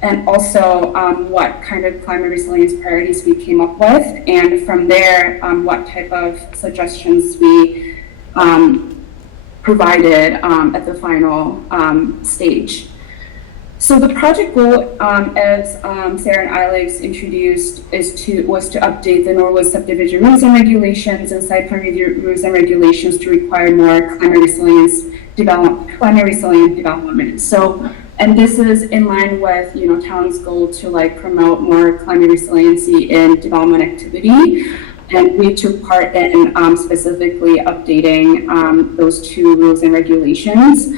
and also what kind of climate resilience priorities we came up with, and from there, what type of suggestions we provided at the final stage. So the project goal, as Sarah and Alex introduced, was to update the Norwood subdivision rules and regulations and site plan review rules and regulations to require more climate resilient development. So, and this is in line with town's goal to promote more climate resiliency in development activity. And we took part in specifically updating those 2 rules and regulations.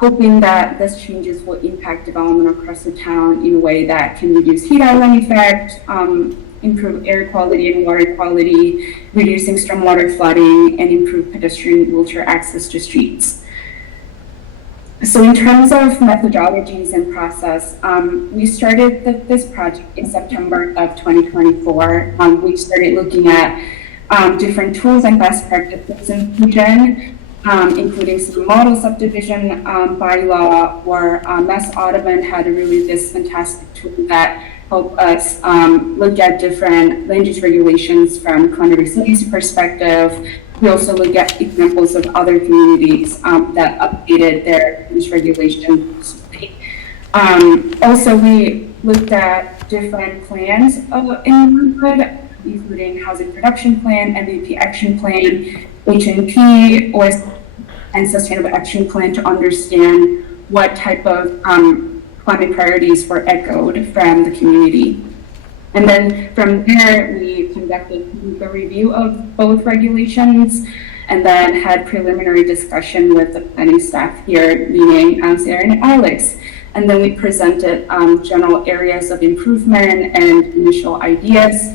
Hoping that these changes will impact development across the town in a way that can reduce heat island effect, improve air quality and water quality, reducing stormwater flooding, and improve pedestrian and wheelchair access to streets. So in terms of methodologies and process, we started this project in September of 2024. We started looking at different tools and best practices in region, including some model subdivision bylaw, where Mass Audubon had really this fantastic tool that helped us look at different land use regulations from climate resilience perspective. We also look at examples of other communities that updated their use regulations. Also, we looked at different plans in Norwood, including housing production plan, MVP action plan, HNP, and sustainable action plan, to understand what type of climate priorities were echoed from the community. And then from there, we conducted a review of both regulations, and then had preliminary discussion with the planning staff here, meaning Sarah and Alex. And then we presented general areas of improvement and initial ideas.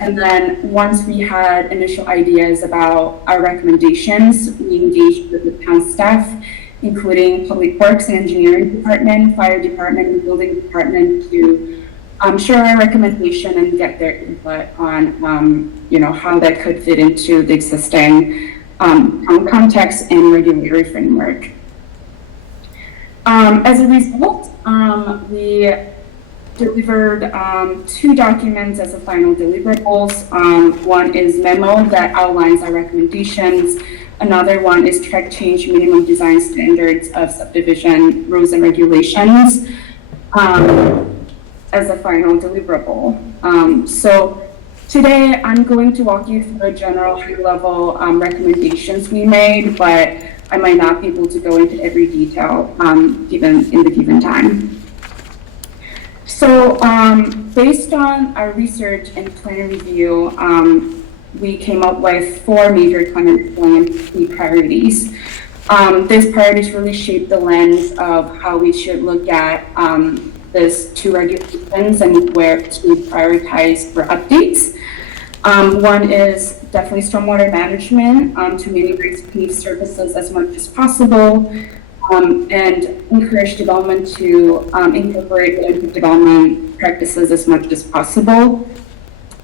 And then once we had initial ideas about our recommendations, we engaged with the town staff, including Public Works and Engineering Department, Fire Department, and Building Department, to share our recommendation and get their input on how that could fit into the existing context and regulatory framework. As a result, we delivered 2 documents as the final deliverables. One is memo that outlines our recommendations. Another one is track change minimum design standards of subdivision rules and regulations as a final deliverable. So today I'm going to walk you through the general high-level recommendations we made, but I might not be able to go into every detail given in the given time. So based on our research and plan review, we came up with 4 major climate resiliency priorities. These priorities really shape the lens of how we should look at these 2 regulations and where to prioritize for updates. One is definitely stormwater management to minimize PNE services as much as possible, and encourage development to incorporate local development practices as much as possible.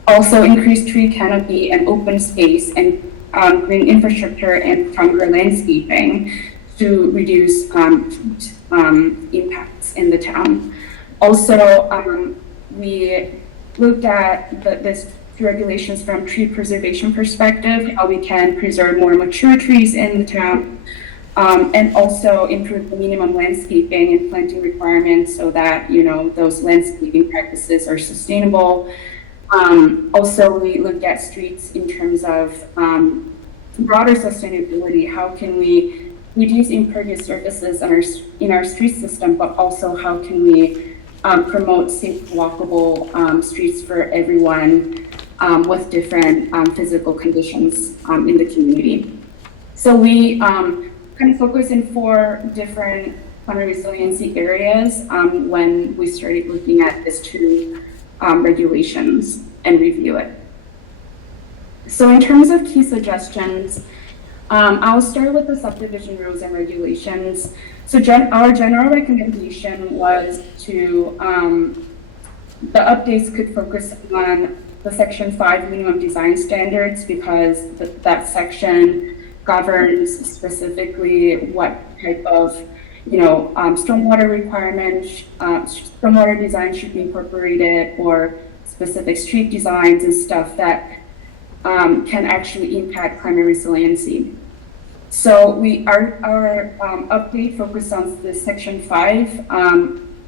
Also, increase tree canopy and open space and green infrastructure and stronger landscaping to reduce impacts in the town. Also, we looked at this regulations from tree preservation perspective, how we can preserve more mature trees in the town, and also improve the minimum landscaping and planting requirements so that, those landscaping practices are sustainable. Also, we looked at streets in terms of broader sustainability. How can we reduce impervious surfaces in our street system, but also how can we promote safe, walkable streets for everyone with different physical conditions in the community. So we kind of focus in 4 different climate resiliency areas when we started looking at these 2 regulations and review it. So in terms of key suggestions, I'll start with the subdivision rules and regulations. So our general recommendation was to, the updates could focus on the Section 5 minimum design standards because that section governs specifically what type of, stormwater requirements, stormwater design should be incorporated, or specific street designs and stuff that can actually impact climate resiliency. So our update focused on the Section 5.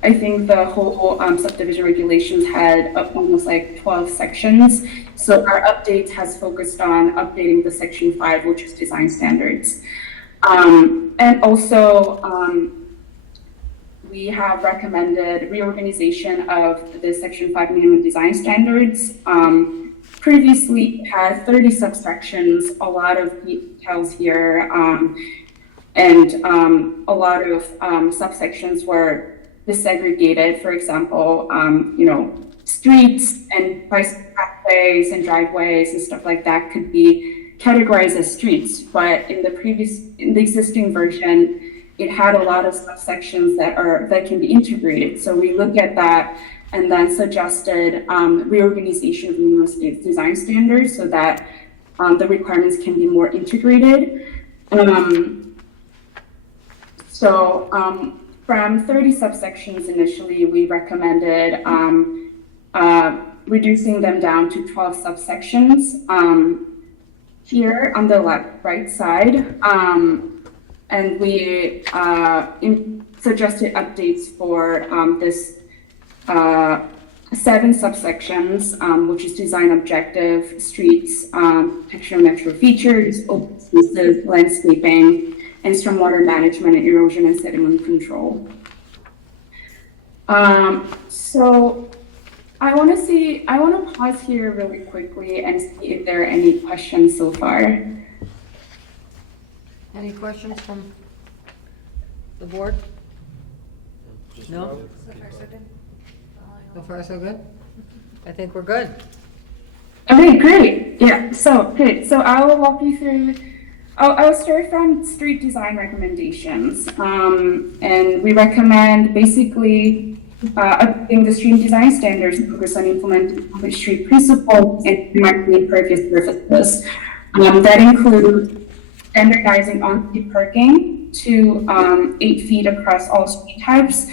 I think the whole subdivision regulations had almost like 12 sections. So our update has focused on updating the Section 5, which is design standards. And also, we have recommended reorganization of the Section 5 minimum design standards. Previously it had 30 subsections, a lot of details here, and a lot of subsections were desegregated. For example, streets and bicycle pathways and driveways and stuff like that could be categorized as streets, but in the existing version, it had a lot of subsections that can be integrated. So we looked at that and then suggested reorganization of numerous design standards so that the requirements can be more integrated. From 30 subsections initially, we recommended reducing them down to 12 subsections here on the right side. And we suggested updates for this 7 subsections, which is design objective, streets, textural natural features, open spaces, landscaping, and stormwater management and erosion and sediment control. So I want to pause here really quickly and see if there are any questions so far. Any questions from the board? No? So far, so good. So far, so good? I think we're good. Okay, great. Yeah, so good. So I'll walk you through, I'll start from street design recommendations. And we recommend basically updating the street design standards to focus on implementing public street principles and marking impervious surfaces. That includes standardizing on-street parking to 8 feet across all street types.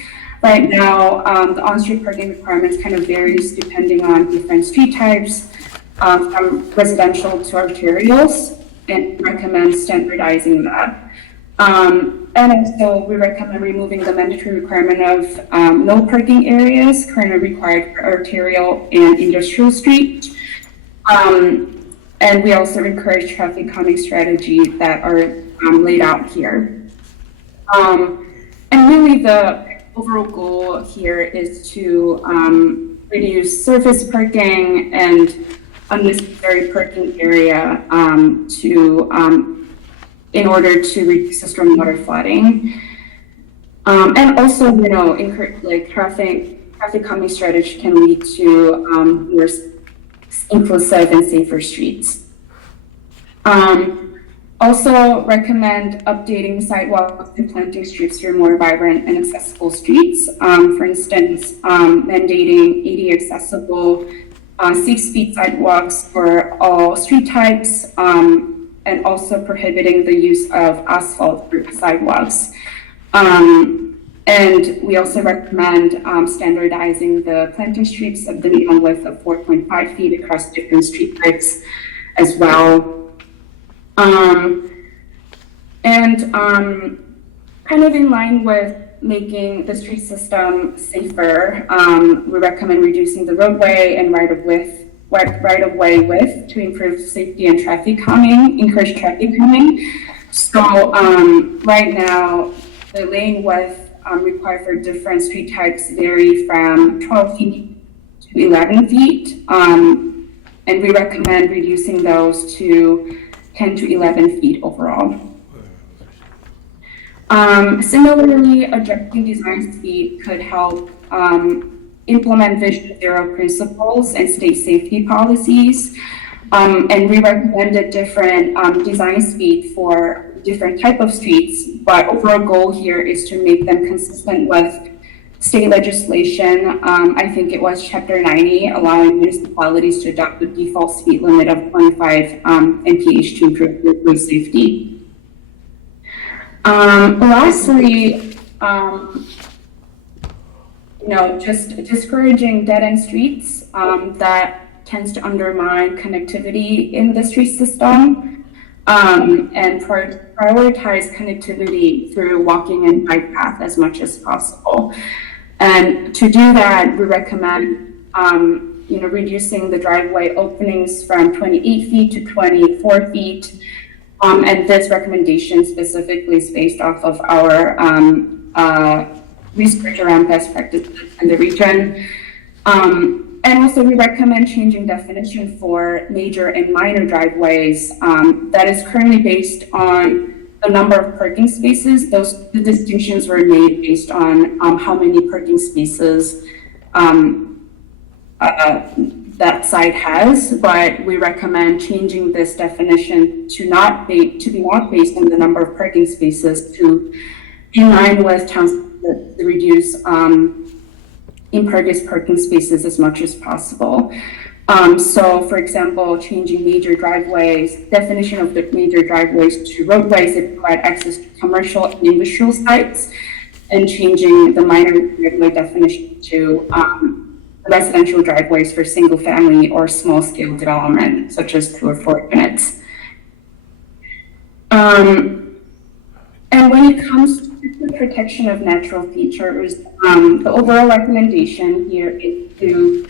Right now, the on-street parking requirements kind of varies depending on different street types, from residential to arterials, and recommend standardizing that. And also, we recommend removing the mandatory requirement of no parking areas currently required for arterial and industrial street. And we also encourage traffic calming strategies that are laid out here. And really the overall goal here is to reduce surface parking and unnecessary parking area in order to reduce the stormwater flooding. And also, encourage traffic calming strategy can lead to more inclusive and safer streets. Also recommend updating sidewalks and planting strips for more vibrant and accessible streets. For instance, mandating ADA accessible 6 feet sidewalks for all street types, and also prohibiting the use of asphalt for sidewalks. And we also recommend standardizing the planting strips of the minimum width of 4.5 feet across different street types as well. And kind of in line with making the street system safer, we recommend reducing the roadway and right-of-way width to improve safety and traffic calming, encourage traffic calming. So right now, the lane width required for different street types vary from 12 feet to 11 feet. And we recommend reducing those to 10 to 11 feet overall. Similarly, adjusting design speed could help implement Vision Zero principles and state safety policies. And we recommended different design speed for different type of streets, but overall goal here is to make them consistent with state legislation. I think it was Chapter 90, allowing municipalities to adopt the default speed limit of 25 mph to improve road safety. Lastly, just discouraging dead-end streets that tends to undermine connectivity in the street system, and prioritize connectivity through walking and bike path as much as possible. And to do that, we recommend reducing the driveway openings from 28 feet to 24 feet. And this recommendation specifically is based off of our research around best practices in the region. And also we recommend changing definition for major and minor driveways that is currently based on the number of parking spaces. The distinctions were made based on how many parking spaces that site has, but we recommend changing this definition to be not based on the number of parking spaces to in line with towns to reduce impervious parking spaces as much as possible. So for example, changing major driveways, definition of the major driveways to roadways that provide access to commercial and industrial sites, and changing the minor driveway definition to residential driveways for single family or small scale development, such as 2 or 4 units. And when it comes to the protection of natural features, the overall recommendation here is to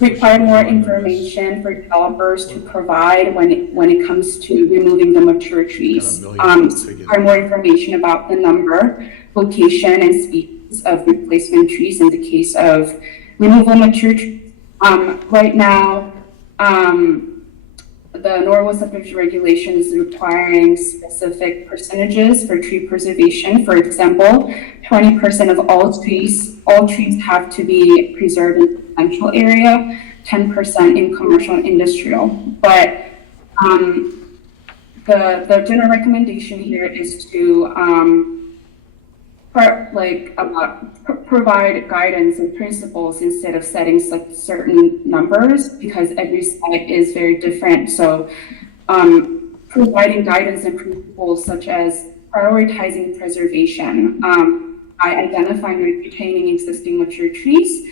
require more information for developers to provide when it comes to removing the mature trees. Require more information about the number, location, and species of replacement trees in the case of removal mature trees. Right now, the Norwood subdivision regulation is requiring specific percentages for tree preservation. For example, 20% of all trees have to be preserved in the residential area, 10% in commercial and industrial. But the general recommendation here is to provide guidance and principles instead of setting such certain numbers, because every site is very different. So providing guidance and principles such as prioritizing preservation by identifying and retaining existing mature trees,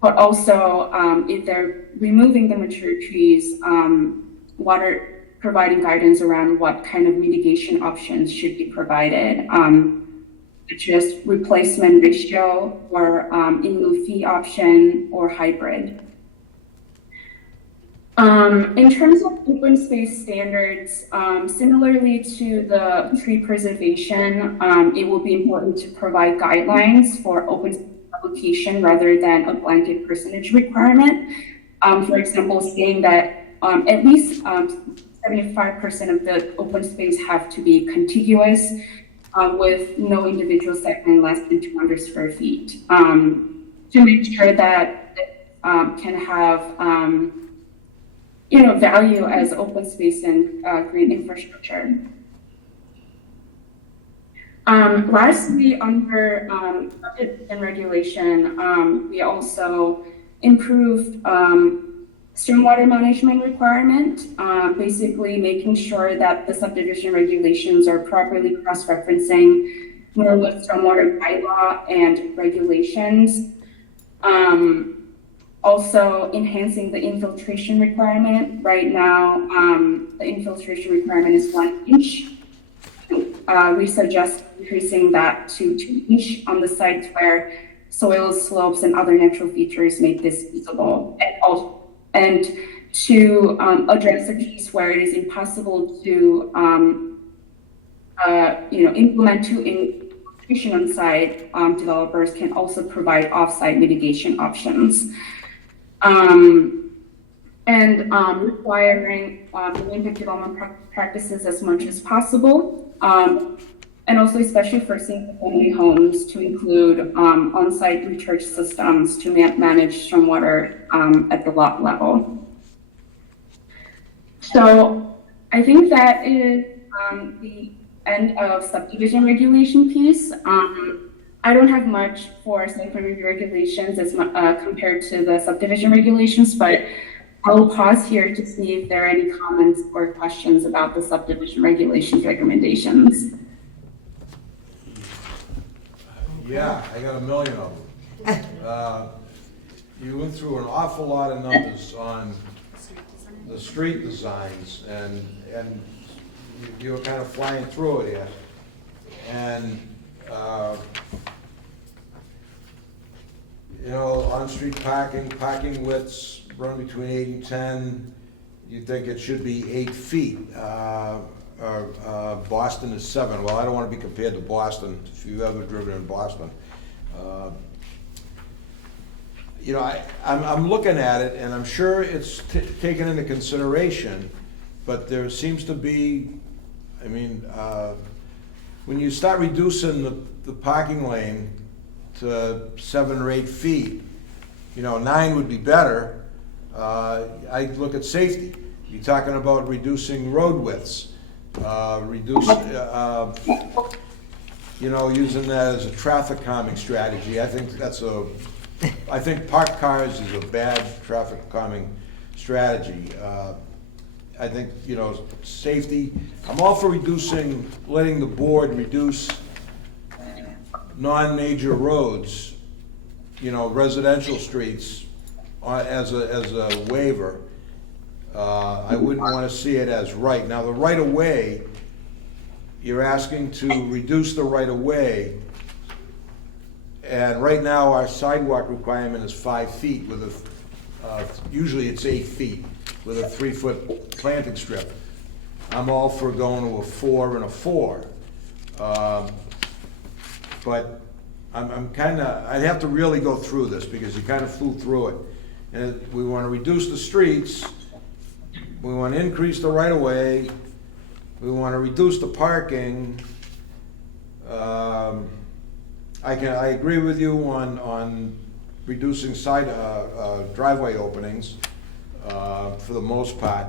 but also if they're removing the mature trees, providing guidance around what kind of mitigation options should be provided. Just replacement ratio or in lieu fee option or hybrid. In terms of open space standards, similarly to the tree preservation, it will be important to provide guidelines for open space application rather than a blanket percentage requirement. For example, saying that at least 75% of the open space have to be contiguous, with no individual segment less than 200 square feet, to make sure that can have value as open space and green infrastructure. Lastly, under budget and regulation, we also improved stormwater management requirement, basically making sure that the subdivision regulations are properly cross-referencing Norwood stormwater bylaw and regulations. Also enhancing the infiltration requirement. Right now, the infiltration requirement is 1 inch. we suggest increasing that to 2 inch on the sites where soils, slopes, and other natural features make this feasible. And to address the case where it is impossible to implement infiltration on site, developers can also provide off-site mitigation options. Requiring Olympic development practices as much as possible, and also especially for single-family homes to include on-site recharge systems to manage stormwater at the lot level. So I think that is the end of subdivision regulation piece. I don't have much for site plan review regulations as compared to the subdivision regulations, but I'll pause here to see if there are any comments or questions about the subdivision regulations recommendations. Yeah, I got a million of them. You went through an awful lot of numbers on the street designs, and you were kind of flying through it here. And, on-street parking widths run between 8 and 10. You think it should be 8 feet. Boston is 7. Well, I don't want to be compared to Boston, if you've ever driven in Boston. I'm looking at it, and I'm sure it's taken into consideration, but there seems to be, when you start reducing the parking lane to 7 or 8 feet, 9 would be better. I look at safety. You're talking about reducing road widths, using that as a traffic calming strategy. I think parked cars is a bad traffic calming strategy. I think, safety, I'm all for letting the board reduce non-major roads, residential streets as a waiver. I wouldn't want to see it as right. Now, the right-of-way, you're asking to reduce the right-of-way, and right now our sidewalk requirement is 5 feet with usually it's 8 feet with a 3-foot planting strip. I'm all for going to a 4 and a 4. But I'd have to really go through this because you kind of flew through it. And we want to reduce the streets, we want to increase the right-of-way, we want to reduce the parking. I agree with you on reducing driveway openings for the most part,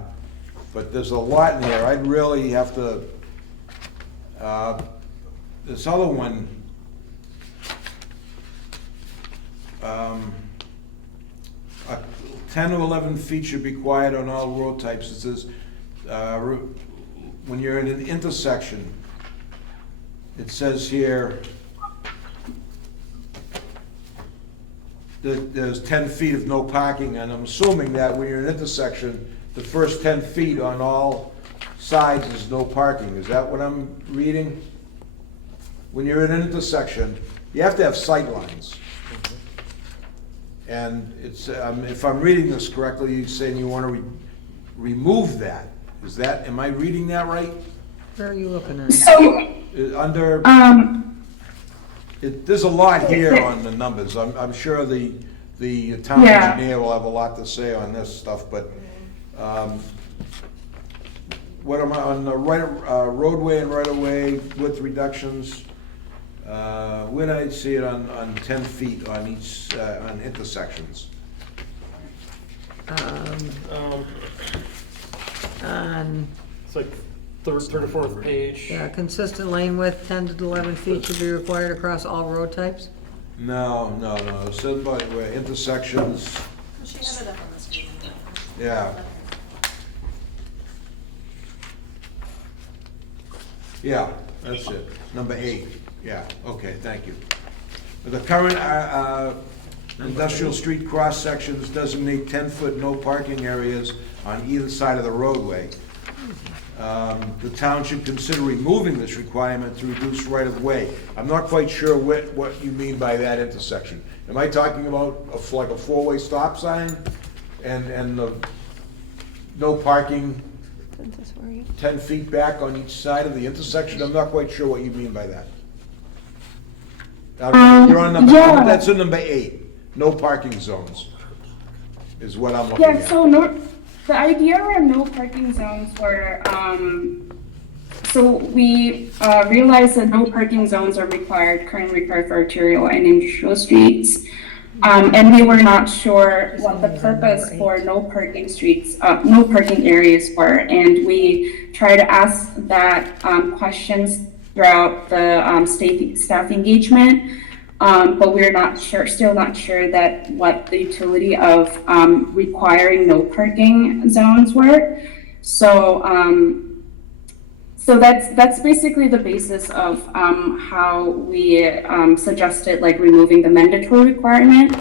but there's a lot in there. I'd really have to, this other one, 10 to 11 feet should be required on all road types. It says, when you're in an intersection, it says here that there's 10 feet of no parking, and I'm assuming that when you're in an intersection, the first 10 feet on all sides is no parking. Is that what I'm reading? When you're in an intersection, you have to have sight lines. And it's, if I'm reading this correctly, you're saying you want to remove that. Am I reading that right? Where are you looking at? So, there's a lot here on the numbers. I'm sure the town engineer will have a lot to say on this stuff, but what am I, on the roadway and right-of-way width reductions, where did I see it on 10 feet on each, on intersections? It's like third or fourth page. Yeah, consistent lane width, 10 to 11 feet should be required across all road types? No. It said about where intersections. She had it up on the screen. Yeah. Yeah, that's it. Number 8. Yeah, okay, thank you. The current industrial street cross sections designate 10-foot no parking areas on either side of the roadway. the town should consider removing this requirement to reduce right-of-way. I'm not quite sure what you mean by that intersection. Am I talking about like a four-way stop sign and the no parking 10 feet back on each side of the intersection? I'm not quite sure what you mean by that. You're on number, yeah. that's in number 8, no parking zones, is what I'm looking Yeah, at. so the idea around no parking zones were, so we realized that no parking zones are currently required for arterial and industrial streets. And we were not sure what the purpose for no parking streets, no parking areas were. And we tried to ask that questions throughout the staff engagement. But we're not sure, still not sure that what the utility of requiring no parking zones were. So, so that's basically the basis of how we suggested like removing the mandatory requirement.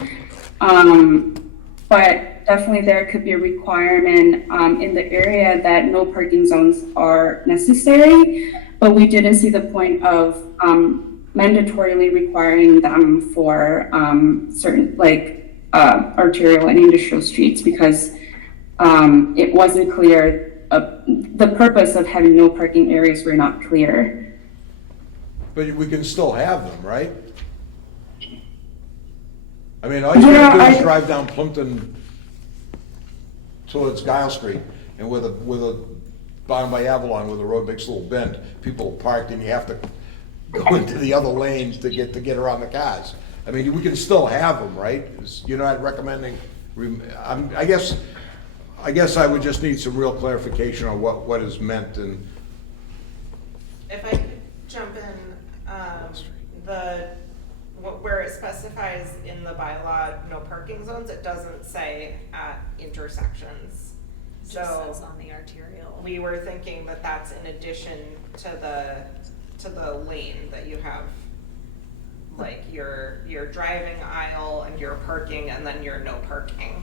But definitely there could be a requirement in the area that no parking zones are necessary. But we didn't see the point of mandatorily requiring them for certain like arterial and industrial streets because it wasn't clear. The purpose of having no parking areas were not clear. But we can still have them, right? I mean, all you gotta do is drive down Plimpton towards Guile Street, and with a down by Avalon, where the road makes a little bend, people parked, and you have to go into the other lanes to get around the cars. I mean, we can still have them, right? You're not recommending, I guess I would just need some real clarification on what is meant and. If I could jump in, where it specifies in the bylaw, no parking zones, it doesn't say at intersections. It So just says on the arterial. we were thinking that that's in addition to the lane that you have, like your driving aisle and your parking and then your no parking.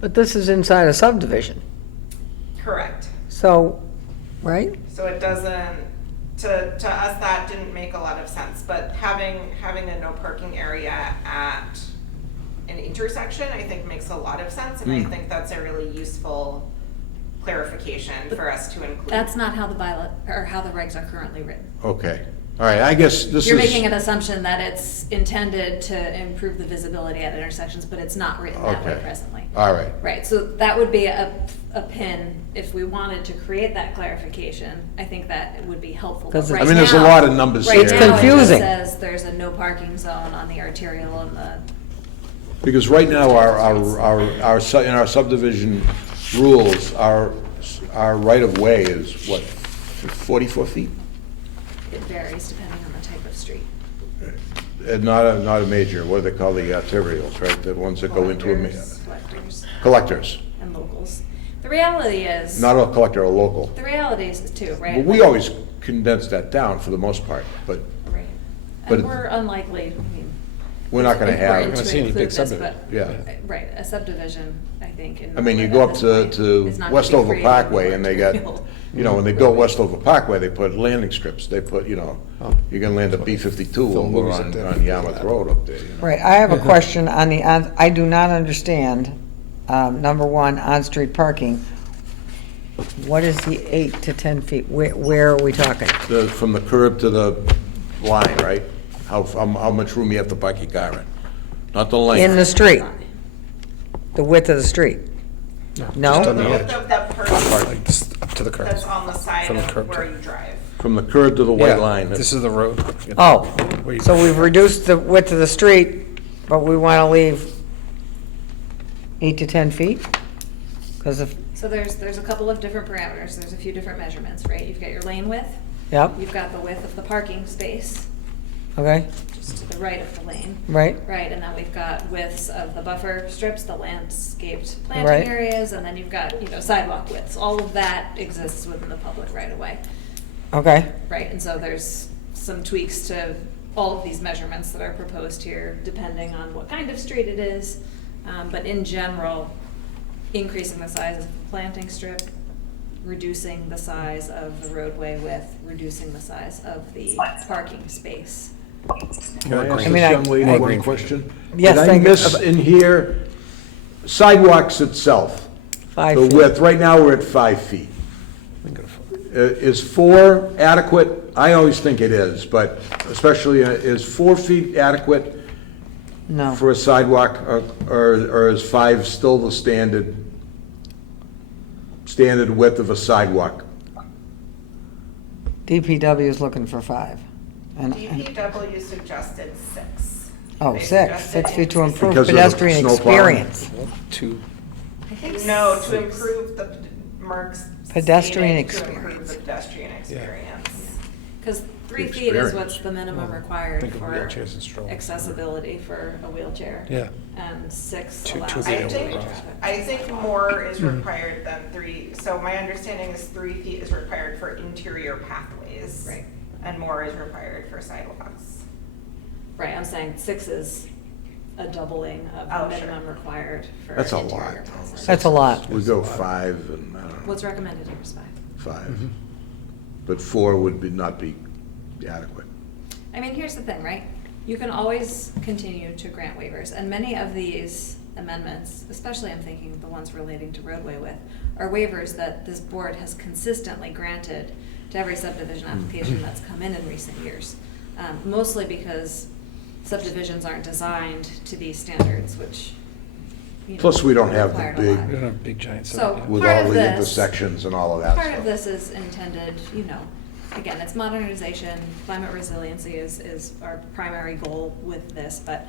But this is inside a subdivision, Correct. so, right? So it doesn't, to us, that didn't make a lot of sense, but having a no parking area at an intersection, I think makes a lot of sense, and I think that's a really useful clarification for us to include. That's not how the bylaw, or how the regs are currently written. Okay, all right, I guess this is. You're making an assumption that it's intended to improve the visibility at intersections, but it's not written that way Okay. presently. All right, Right, so that would be a pin, if we wanted to create that clarification, I think that it would be helpful. But 'Cause right I mean, there's a now- lot of numbers Right here. now, it confusing. just says there's a no parking zone on the arterial and the, because right now, in our subdivision rules, our right-of-way is what, 44 feet? it varies depending on the type of street. Not a major, what do they call the arterials, right? The ones that go into a. Collectors Collectors, and locals. The reality is, not a collector, a local. the reality is too, right? But we always condense that down for the most part, but Right. but And we're unlikely, I mean. we're not gonna it's have. important to see any include big this, subdivision. but- Yeah. Right, a subdivision, I think. in I mean, you Norwood go at up this point to is not gonna be Westover creating Parkway more and they got, material. you know, when they built Westover Parkway, they put landing strips. They put, you know, Oh. you can land a B-52 Film over movies up there. on Yarmouth Road up there, you know. Right, I have a question on I do not understand, number one, on-street parking. What is the 8 to 10 feet? Where are we talking? From the curb to the line, right? How much room you have to park your car in? Not the In length. the street? The width of the street? No? Just on the Width edge. of that person Like, just up to the curb. that's on the side From the of curb where to- you drive. From the curb to the white Yeah, line. this is the road. Oh, Where you- so we've reduced the width of the street, but we want to leave 8 to 10 feet? Because of, So there's a couple of different parameters, there's a few different measurements, right? You've got your lane width, yep, you've got the width of the parking space, okay, just to the right of the lane. right, Right, and then we've got widths of the buffer strips, the landscaped Right. planting areas, and then you've got, sidewalk widths. All of that exists within the public right of way. okay, Right, and so there's some tweaks to all of these measurements that are proposed here, depending on what kind of street it is. But in general, increasing the size of the planting strip reducing the size of the roadway width, reducing the size of the parking space. Can I ask I mean, this young lady I one agree. question? Yes, Did I thank you. miss in here sidewalks itself? 5 The feet. width, right now we're at 5 feet. Is 4 adequate? I always think it is, but especially, is 4 feet adequate No. for a sidewalk, or is 5 still the standard width of a sidewalk? DPW is looking for 5. And, DPW suggested 6. oh, They 6 suggested feet to improve Because of the pedestrian snow plowing? experience. I think No, to improve the, Mark's Pedestrian stated to improve experience. the pedestrian experience. Because 3 The feet is experience. what's the minimum required Think of for wheelchairs and strollers. accessibility for a wheelchair. Yeah. And 6 Two- allows two for feet I over think, traffic. I think more is required than 3, so my understanding is 3 feet is required for interior pathways. Right. And more is required for sidewalks. Right, I'm saying 6 is a doubling of Oh, the sure. minimum required for That's a interior lot. pathways. That's a lot. We go 5 and, I don't know, What's recommended here is 5. 5. But 4 would not be adequate. I mean, here's the thing, right? You can always continue to grant waivers, and many of these amendments, especially I'm thinking the ones relating to roadway width, are waivers that this board has consistently granted to every subdivision application that's come in recent years. Mostly because subdivisions aren't designed to these standards, which, you know, Plus, we don't have the required a big- lot. We don't have big giant So, subdivisions. With part all of the this- intersections and all of that Part of stuff. this is intended, you know, again, it's modernization, climate resiliency is our primary goal with this, but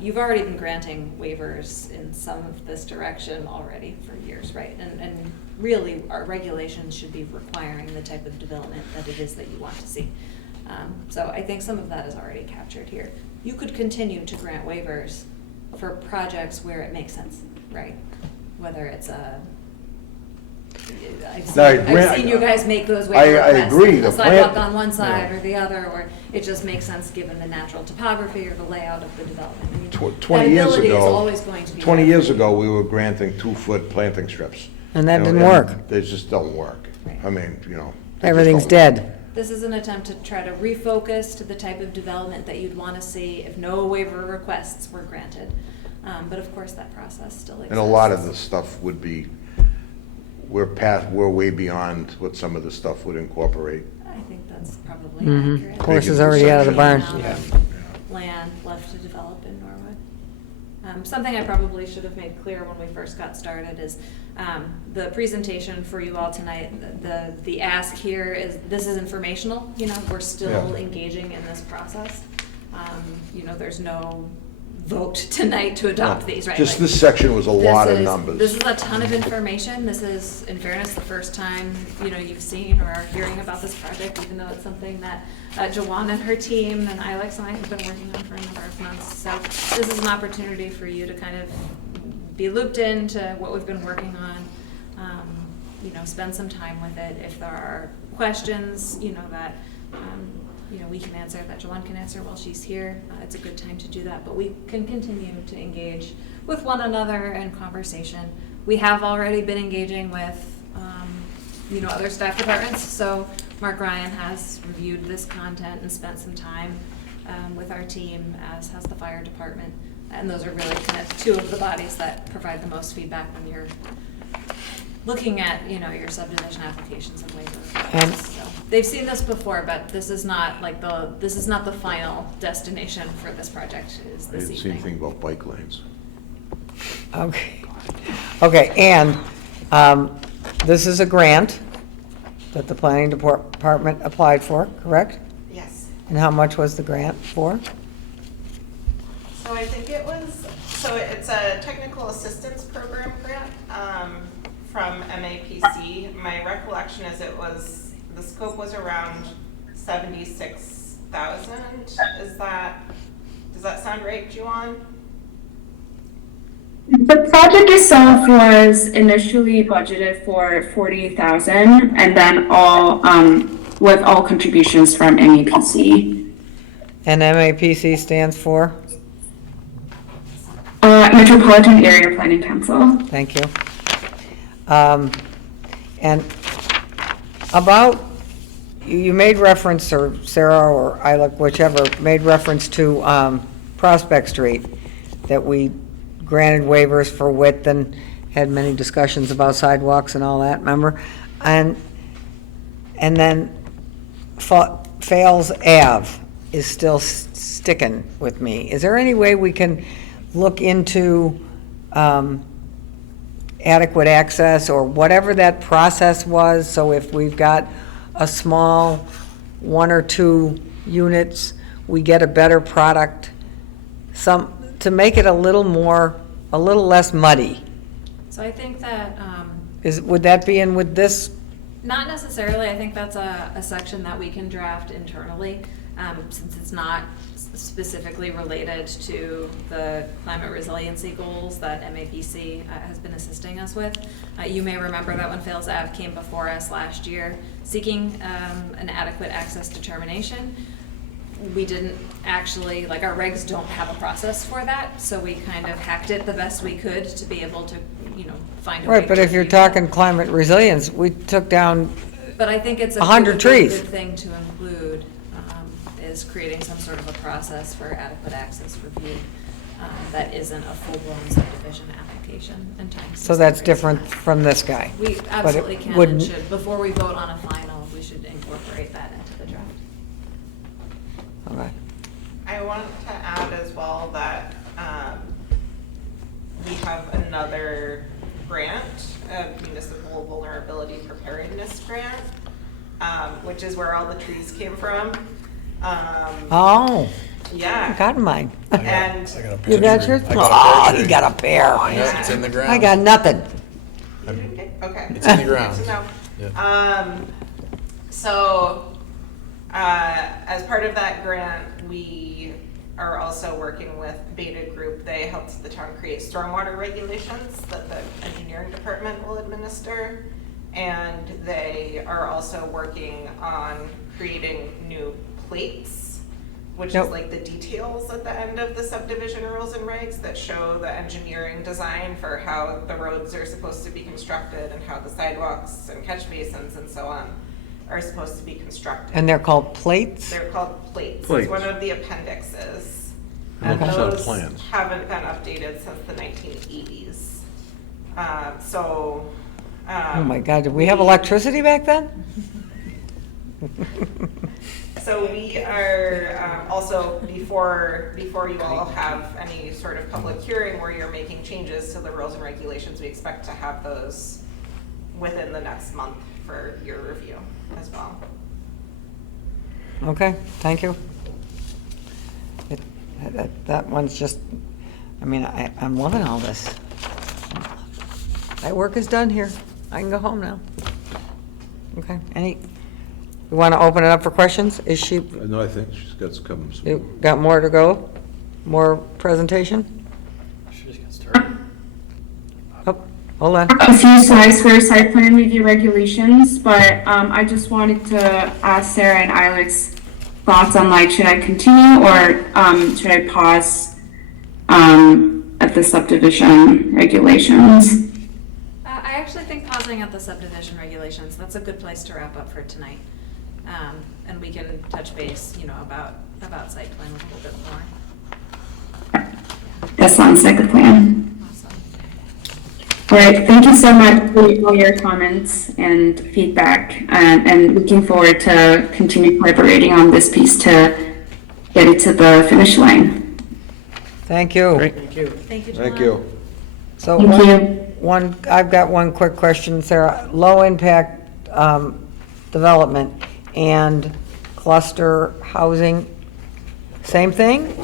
you've already been granting waivers in some of this direction already for years, right? And really, our regulations should be requiring the type of development that it is that you want to see. So I think some of that is already captured here. You could continue to grant waivers for projects where it makes sense, right? Whether it's a I've No, I seen, agree. I've seen you guys make those I waiver requests. agree. The The sidewalk plan- on one side yeah. or the other, or it just makes sense given the natural topography or the layout of the development. I mean, 20 that years ability is ago, always going to be 20 there. years ago, we were granting 2-foot planting strips. And that You know, didn't work. They just don't work. Right. I mean, you know. they just Everything's don't work. dead. This is an attempt to try to refocus to the type of development that you'd want to see if no waiver requests were granted. But of course, that process still exists. And a lot of the stuff would be, we're way beyond what some of the stuff would incorporate. I think that's probably Mhm. accurate. Horse is already out of the barn. Yeah. Land left to develop in Norwood. Something I probably should have made clear when we first got started is the presentation for you all tonight, the ask here is, this is informational, you know, we're still Yeah. engaging in this process. You know, there's no vote tonight to adopt these, right? Just Like, this section was a lot of this is- numbers. This is a ton of information. This is, in fairness, the first time, you know, you've seen or are hearing about this project, even though it's something that Jawan and her team and Alex and I have been working on for a number of months. So this is an opportunity for you to kind of be looped into what we've been working on. You know, spend some time with it. If there are questions, you know, that, you know, we can answer, that Jawan can answer while she's here, it's a good time to do that. But we can continue to engage with one another in conversation. We have already been engaging with, you know, other staff departments. So Mark Ryan has reviewed this content and spent some time with our team, as has the fire department. And those are really kind of two of the bodies that provide the most feedback when you're looking at, you know, your subdivision applications and waivers. And- So, they've seen this before, but this is not like this is not the final destination for this project, is I this didn't see evening. anything about bike lanes. Okay. Okay, and this is a grant that the planning department applied for, correct? Yes. And how much was the grant for? So I think it was, so it's a technical assistance program grant from MAPC. My recollection is it was, the scope was around 76,000. Is that, does that sound right, Juwan? The project itself was initially budgeted for 40,000, and then with all contributions from MEPC. And MAPC stands for? Metropolitan Area Planning Council. Thank you. And About, you made reference, or Sarah or Eilish, whichever, made reference to Prospect Street, that we granted waivers for width and had many discussions about sidewalks and all that, remember? And then Fales Ave is still sticking with me. Is there any way we can look into adequate access or whatever that process was? So if we've got a small 1 or 2 units, we get a better product, to make it a little less muddy. So I think that, Would that be in with this? not necessarily, I think that's a section that we can draft internally, since it's not specifically related to the climate resiliency goals that MAPC has been assisting us with. You may remember that when Fales Ave came before us last year seeking an adequate access determination, we didn't actually, like, our regs don't have a process for that, so we kind of hacked it the best we could to be able to, find a way Right, but to if you're do that. talking climate resilience, we took down, But I think it's a 100 really trees. good thing to include, is creating some sort of a process for adequate access review that isn't a full-blown subdivision application and time. so that's different from this guy. We But it absolutely can and wouldn't- should, before we vote on a final, we should incorporate that into the draft. Okay. I want to add as well that we have another grant, a municipal vulnerability preparedness grant, which is where all the trees came from. Oh, Yeah. got mine. And You got yours? I got a Oh, pear you tree. got a pear. Yeah, it's in the ground. I got nothing. okay. It's in the ground. Good to know. Yeah. So, as part of that grant, we are also working with Beta Group. They helped the town create stormwater regulations that the engineering department will administer. And they are also working on creating new plates, which Yep. is like the details at the end of the subdivision rules and regs that show the engineering design for how the roads are supposed to be constructed and how the sidewalks and catch basins and so on are supposed to be constructed. And they're called plates? They're called plates. Plates. It's one of the appendixes. It And looks like those plans. haven't been updated since the 1980s. Oh my God, did we have electricity back then? So we are also, before you all have any sort of public hearing where you're making changes to the rules and regulations, we expect to have those within the next month for your review as well. Okay, thank you. That one's just, I mean, I'm loving all this. My work is done here. I can go home now. Okay, you want to open it up for questions? Is she, No, I think she's got some. you got more to go? More presentation? She just got started. Oh, hold on. A few slides for site plan review regulations, but I just wanted to ask Sarah and Alex's thoughts on, like, should I continue or should I pause at the subdivision regulations? I actually think pausing at the subdivision regulations, that's a good place to wrap up for tonight. And we can touch base, about site plan a little bit more. That sounds like a plan. Awesome. All right, thank you so much for all your comments and feedback, and looking forward to continue collaborating on this piece to get it to the finish line. Thank you. Thank you. Thank you, Thank Joanne. you. So Thank you. I've got one quick question, Sarah. Low impact development and cluster housing, same thing?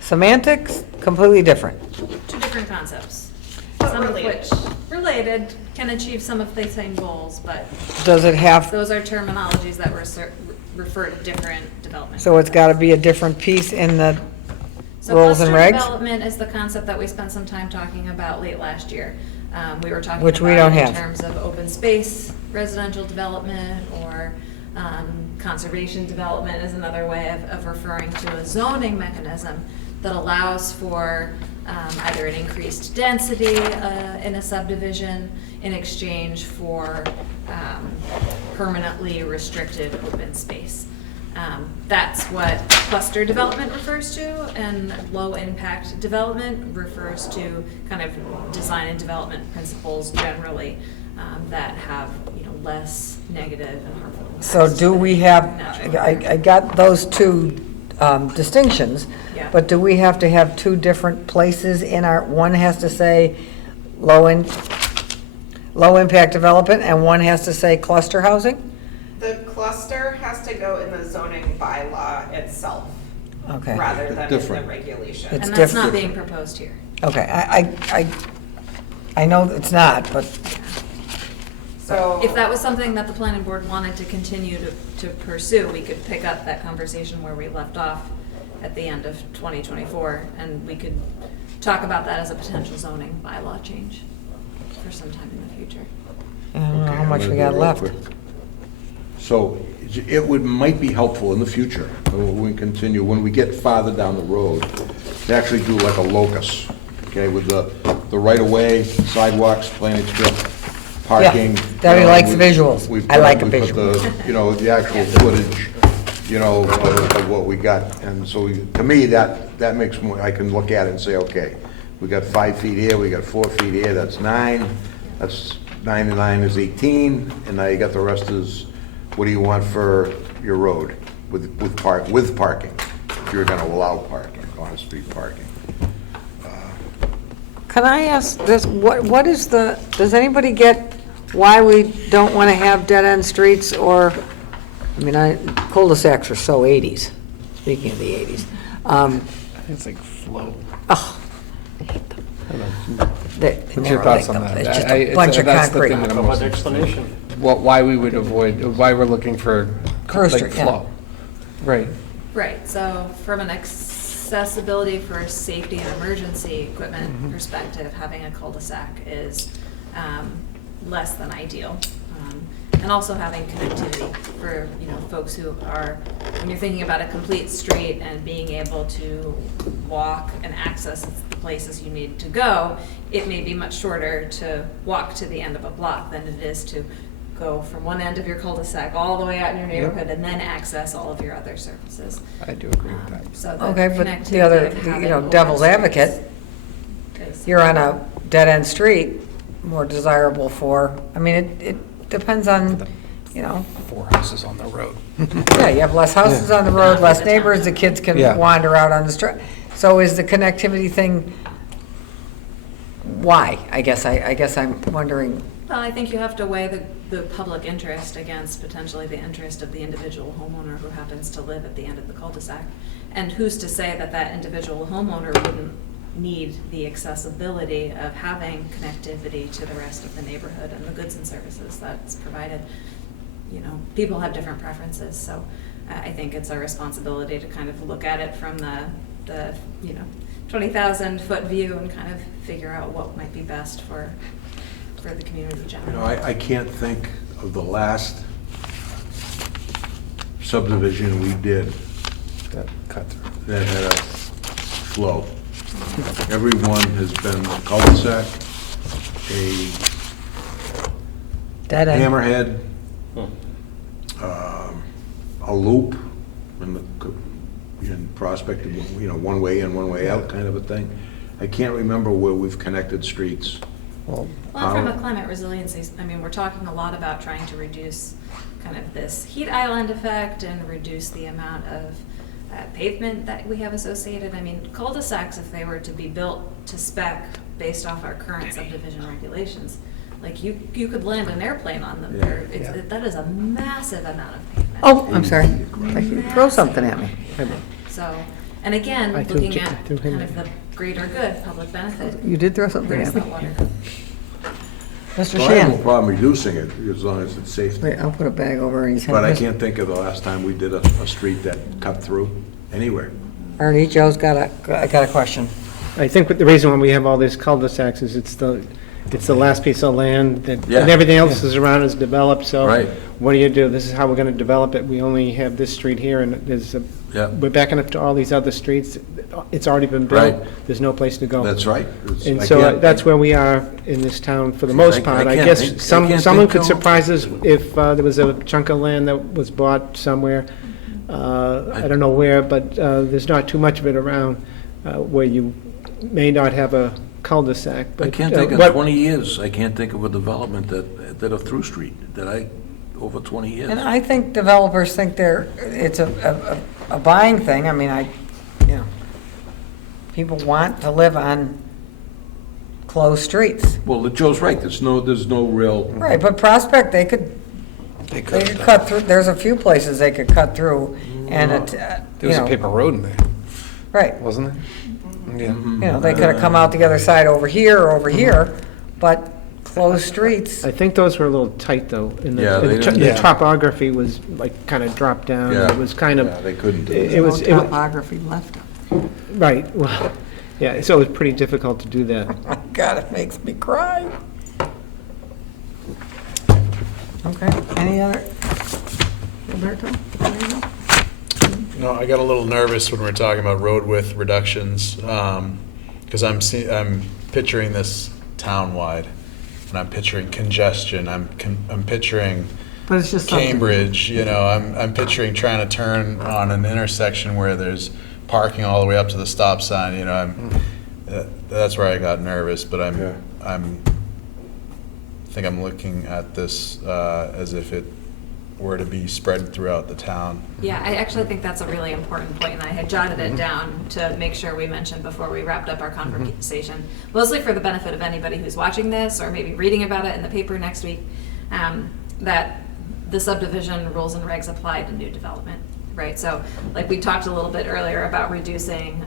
Semantics, completely different. Two different concepts. But Some of related. which, related, can achieve some of the same goals, but Does it have, those are terminologies that refer to different development. so it's got to be a different piece in the So rules and cluster regs? development is the concept that we spent some time talking about late last year. We were talking Which we about don't it have. in terms of open space, residential development, or conservation development is another way of referring to a zoning mechanism that allows for either an increased density in a subdivision, in exchange for permanently restricted open space. That's what cluster development refers to, and low-impact development refers to kind of design and development principles generally that have, less negative and harmful impacts. So do we have, Natural. I got those two distinctions, Yeah. but do we have to have two different places in our, one has to say low-impact development, and one has to say cluster housing? The cluster has to go in the zoning bylaw itself, Okay. rather than in the Different. regulation. It's And that's not different. being proposed here. Okay, I know it's not, but, So. If that was something that the planning board wanted to continue to pursue, we could pick up that conversation where we left off at the end of 2024, and we could talk about that as a potential zoning bylaw change for some time in the future. I don't know Okay, how I'm much gonna we go got real left. quick. So might be helpful in the future, when we continue, when we get farther down the road, to actually do like a locus, okay, with the right-of-way, sidewalks, planting strip, parking. Debbie likes the We- visuals. we I like a put visual. the actual footage, of what we got. And so, to me, that makes more, I can look at it and say, okay, we got 5 feet here, we got 4 feet here, that's 9. That's 9 and 9 is 18, and now you got the rest is, what do you want for your road with parking? If you're gonna allow parking, on-street parking. Can I ask this, what is does anybody get why we don't want to have dead-end streets, or, cul-de-sacs are so 80s, speaking of the 80s. It's like flow. Oh, they What's your never thoughts like on them. that? It's just a bunch of that's the concrete. thing that I'm How about most- explanation? Why we would avoid, why we're looking for Curve like Street, yeah. flow. Right. Right, so from an accessibility for safety and emergency equipment perspective, having a cul-de-sac is less than ideal. And also having connectivity for, folks who are, when you're thinking about a complete street and being able to walk and access the places you need to go, it may be much shorter to walk to the end of a block than it is to go from one end of your cul-de-sac all the way out in your neighborhood and then access all of your other services. I do agree with that. So the Okay, but the connectivity other, of having open devil's streets advocate, is- you're on a dead-end street, more desirable for, it depends on, 4 houses on the road. yeah, you have less houses on the road, less neighbors, the kids can Yeah. wander out on the street. So is the connectivity thing, why? I guess I'm wondering. Well, I think you have to weigh the public interest against potentially the interest of the individual homeowner who happens to live at the end of the cul-de-sac. And who's to say that that individual homeowner wouldn't need the accessibility of having connectivity to the rest of the neighborhood and the goods and services that's provided? People have different preferences, so I think it's our responsibility to kind of look at it from the 20,000-foot view and kind of figure out what might be best for the community generally. I can't think of the last subdivision we did That cut through. that had a flow. Everyone has been cul-de-sac, Dead end. hammerhead, a loop in Prospect, one way in, one way out kind of a thing. I can't remember where we've connected streets. Well, Well, from a climate resiliency, we're talking a lot about trying to reduce kind of this heat island effect and reduce the amount of pavement that we have associated. Cul-de-sacs, if they were to be built to spec based off our current subdivision regulations, like you could land an airplane on them. That is a massive amount of pavement. Oh, I'm sorry. Throw something at me. So, and again, I threw looking him at in kind of the greater good, public benefit. You did throw something Where's at that me. water? Mr. Well, I have no Shan. problem reducing it, as long as it's safe. Wait, I'll put a bag over his head. But I can't think of the last time we did a street that cut through anywhere. Ernie, Joe's got a question. I think the reason why we have all these cul-de-sacs is it's the last piece of land that, Yeah. and everything else is around is developed, so. Right. What do you do? This is how we're gonna develop it. We only have this street here, and there's Yeah. we're backing up to all these other streets. It's already been built. Right. There's no place to go. That's right. It's- And I so can't- that's where we are in this town for the most part. I can't guess think- I can't someone think could of- surprise us if there was a chunk of land that was bought somewhere. I don't know where, but there's not too much of it around where you may not have a cul-de-sac. I but, can't think in what- 20 years, I can't think of a development that a through street, over 20 years. And I think developers think it's a buying thing. I mean, people want to live on closed streets. Well, Joe's right, there's no real, Right, but Prospect, they could cut through, there's a few places they could cut through and, There was a paper road in there, right. wasn't there? Yeah. They could have come out the other side over here or over here, but closed streets. I think those were a little tight, though. And Yeah, they didn't- the Yeah. topography was like kind of dropped down. Yeah. It was kind of. Yeah, they couldn't do It that. was, No topography left. right, well, yeah, so it was pretty difficult to do that. God, it makes me cry. Okay, any other? Roberto? No, I got a little nervous when we were talking about road width reductions, because I'm picturing this town-wide, and I'm picturing congestion, I'm picturing But it's just something. Cambridge, I'm picturing trying to turn on an intersection where there's parking all the way up to the stop sign, that's where I got nervous, but I think I'm looking at this as if it were to be spread throughout the town. Yeah, I actually think that's a really important point, and I had jotted it down to make sure we mentioned before we wrapped up our conversation, mostly for the benefit of anybody who's watching this or maybe reading about it in the paper next week, that the subdivision rules and regs apply to new development, right? So, like we talked a little bit earlier about reducing,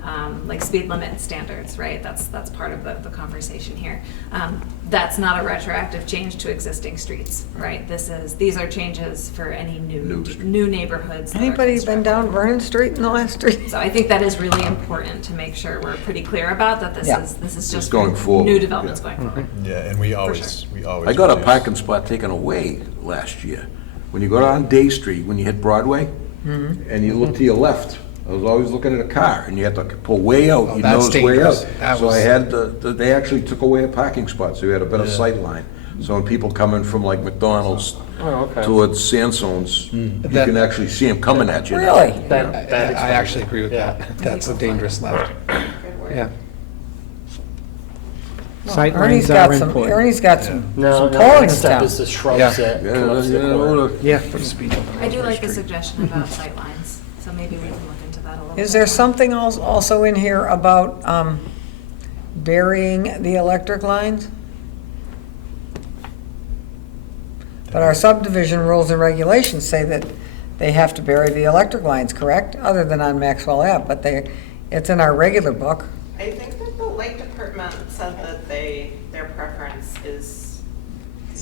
like speed limit standards, right? That's part of the conversation here. That's not a retroactive change to existing streets, right? These are changes for any new neighborhoods. that are Anybody been constructed. down Vernon Street in the last street? So I think that is really important to make sure we're pretty clear about that this Yeah. is just going for forward, new developments yeah. going forward. Yeah, and we sure. always. I got a reduce. parking spot taken away last year. When you go down Day Street, when you hit Broadway, and you look to your left, I was always looking at a car, and you had to pull way out, Oh, you that's know it's way dangerous. out. That So I was- had, they actually took away a parking spot, so you had a better sight line. So when people coming from like McDonald's Oh, okay. towards Sandstones, you That- can actually see them coming at you. now. Really? I actually agree with Yeah. that. That's a dangerous left. Yeah. Sight Ernie's lines are got some, important. Ernie's got some No, pull in next his step town. is to shrubs Yeah. that Yeah, come up to the yeah, corner. Yeah. Put a speed bump on I do every like the street. suggestion about sightlines, so maybe we can look into that a little bit. Is there something also in here about burying the electric lines? But our subdivision rules and regulations say that they have to bury the electric lines, correct? Other than on Maxwell Ave, but it's in our regular book. I think that the light department said that their preference is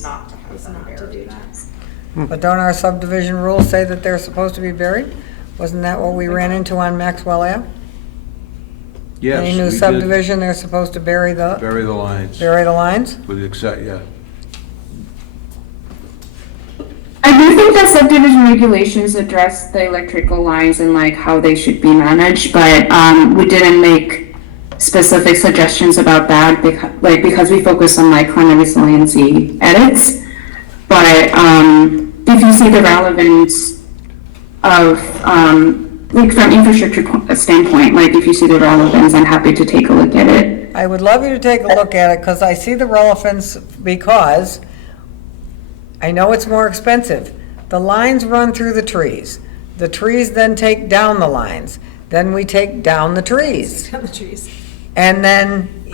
not to have Is them not to do buried. that. But don't our subdivision rules say that they're supposed to be buried? Wasn't that what we ran into on Maxwell Ave? Yes, Any we new did subdivision, they're supposed to bury the lines, lines? with the except, yeah. I do think that subdivision regulations address the electrical lines and like how they should be managed, but we didn't make specific suggestions about that because we focus on like climate resiliency edits. But if you see the relevance of like from infrastructure standpoint, like if you see the relevance, I'm happy to take a look at it. I would love you to take a look at it, because I see the relevance, because I know it's more expensive. The lines run through the trees. The trees then take down the lines. Then we take down the trees. Down the trees. And then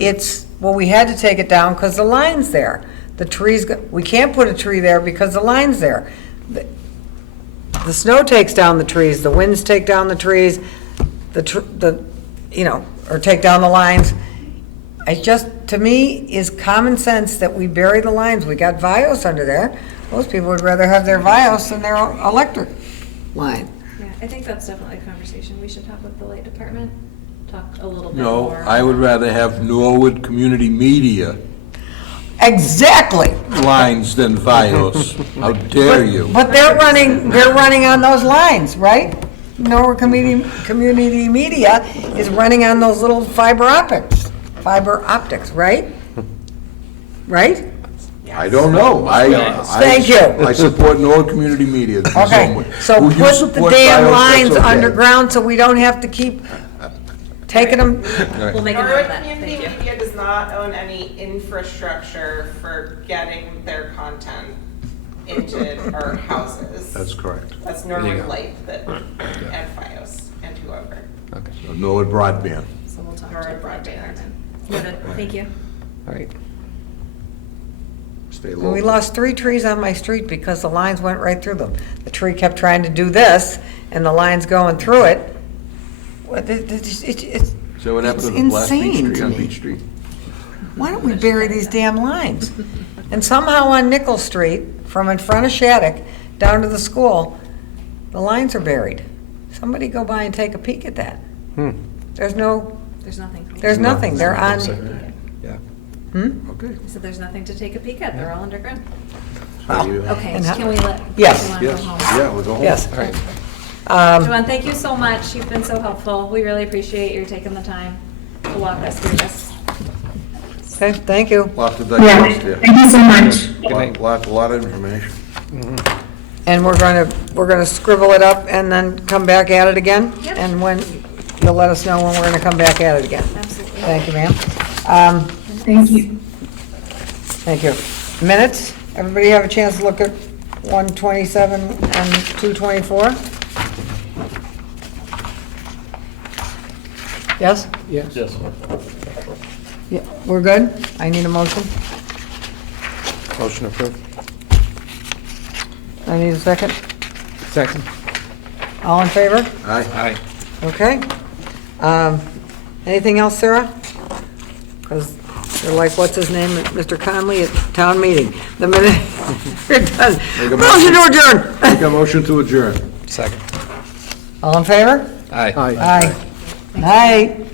we had to take it down because the line's there. The trees, we can't put a tree there because the line's there. The snow takes down the trees, the winds take down the trees, or take down the lines. It just, to me, is common sense that we bury the lines. We got Vios under there. Most people would rather have their Vios than their electric line. Yeah, I think that's definitely a conversation we should have with the light department. Talk a little bit No, more. I would rather have Norwood Community Media Exactly. lines than Vios. How dare you? But they're running on those lines, right? Norwood Community Media is running on those little fiber optics, right? Right? I don't know. Thank you. I support Norwood Community Media. in some Okay, way. so Who you put the support, damn Silas, lines that's okay. underground so we don't have to keep taking them. We'll make a note Norwood of that, Community thank you. Media does not own any infrastructure for getting their content into our houses. That's correct. That's There you Norwood go. Light that, and FiOS, and whoever. Okay, So Norwood Broadband. So we'll talk to Norwood the broadband. Broadband. Noted, thank you. all right. Stay And low. we lost 3 trees on my street because the lines went right through them. The tree kept trying to do this, and the line's going through it. It's So what happened to the it's last Beach insane Street to on me. Beach Street? Why don't we bury these damn lines? And somehow on Nickel Street, from in front of Shattuck down to the school, the lines are buried. Somebody go by and take a peek at that. There's no, There's nothing. there's nothing. They're on, Yeah. Okay. I said there's nothing to take a peek at, they're all underground. So you- Okay, And how- can we let? Yes. Joanne go Yes, home? yeah, we'll go home. yes. All right. Joanne, thank you so much, you've been so helpful, we really appreciate your taking the time to walk us through this. Okay, thank you. Lot to Yeah, digest there. thank you so much. Lot of information. And we're gonna scribble it up and then come back at it again? Yep. And when, you'll let us know when we're gonna come back at it again. Absolutely. Thank you, ma'am. Thank you. Thank you. Minutes, everybody have a chance to look at 127 and 224? Yes? Yes. Yes. Yeah, we're good? I need a motion. Motion approved. I need a second. Second. All in favor? Aye. Aye. Okay. Anything else, Sarah? Because you're like, what's his name, Mr. Conley at town meeting. The minute, you're done. Make a Motion to adjourn. Make a motion to adjourn. Second. All in favor? Aye. Aye. Night.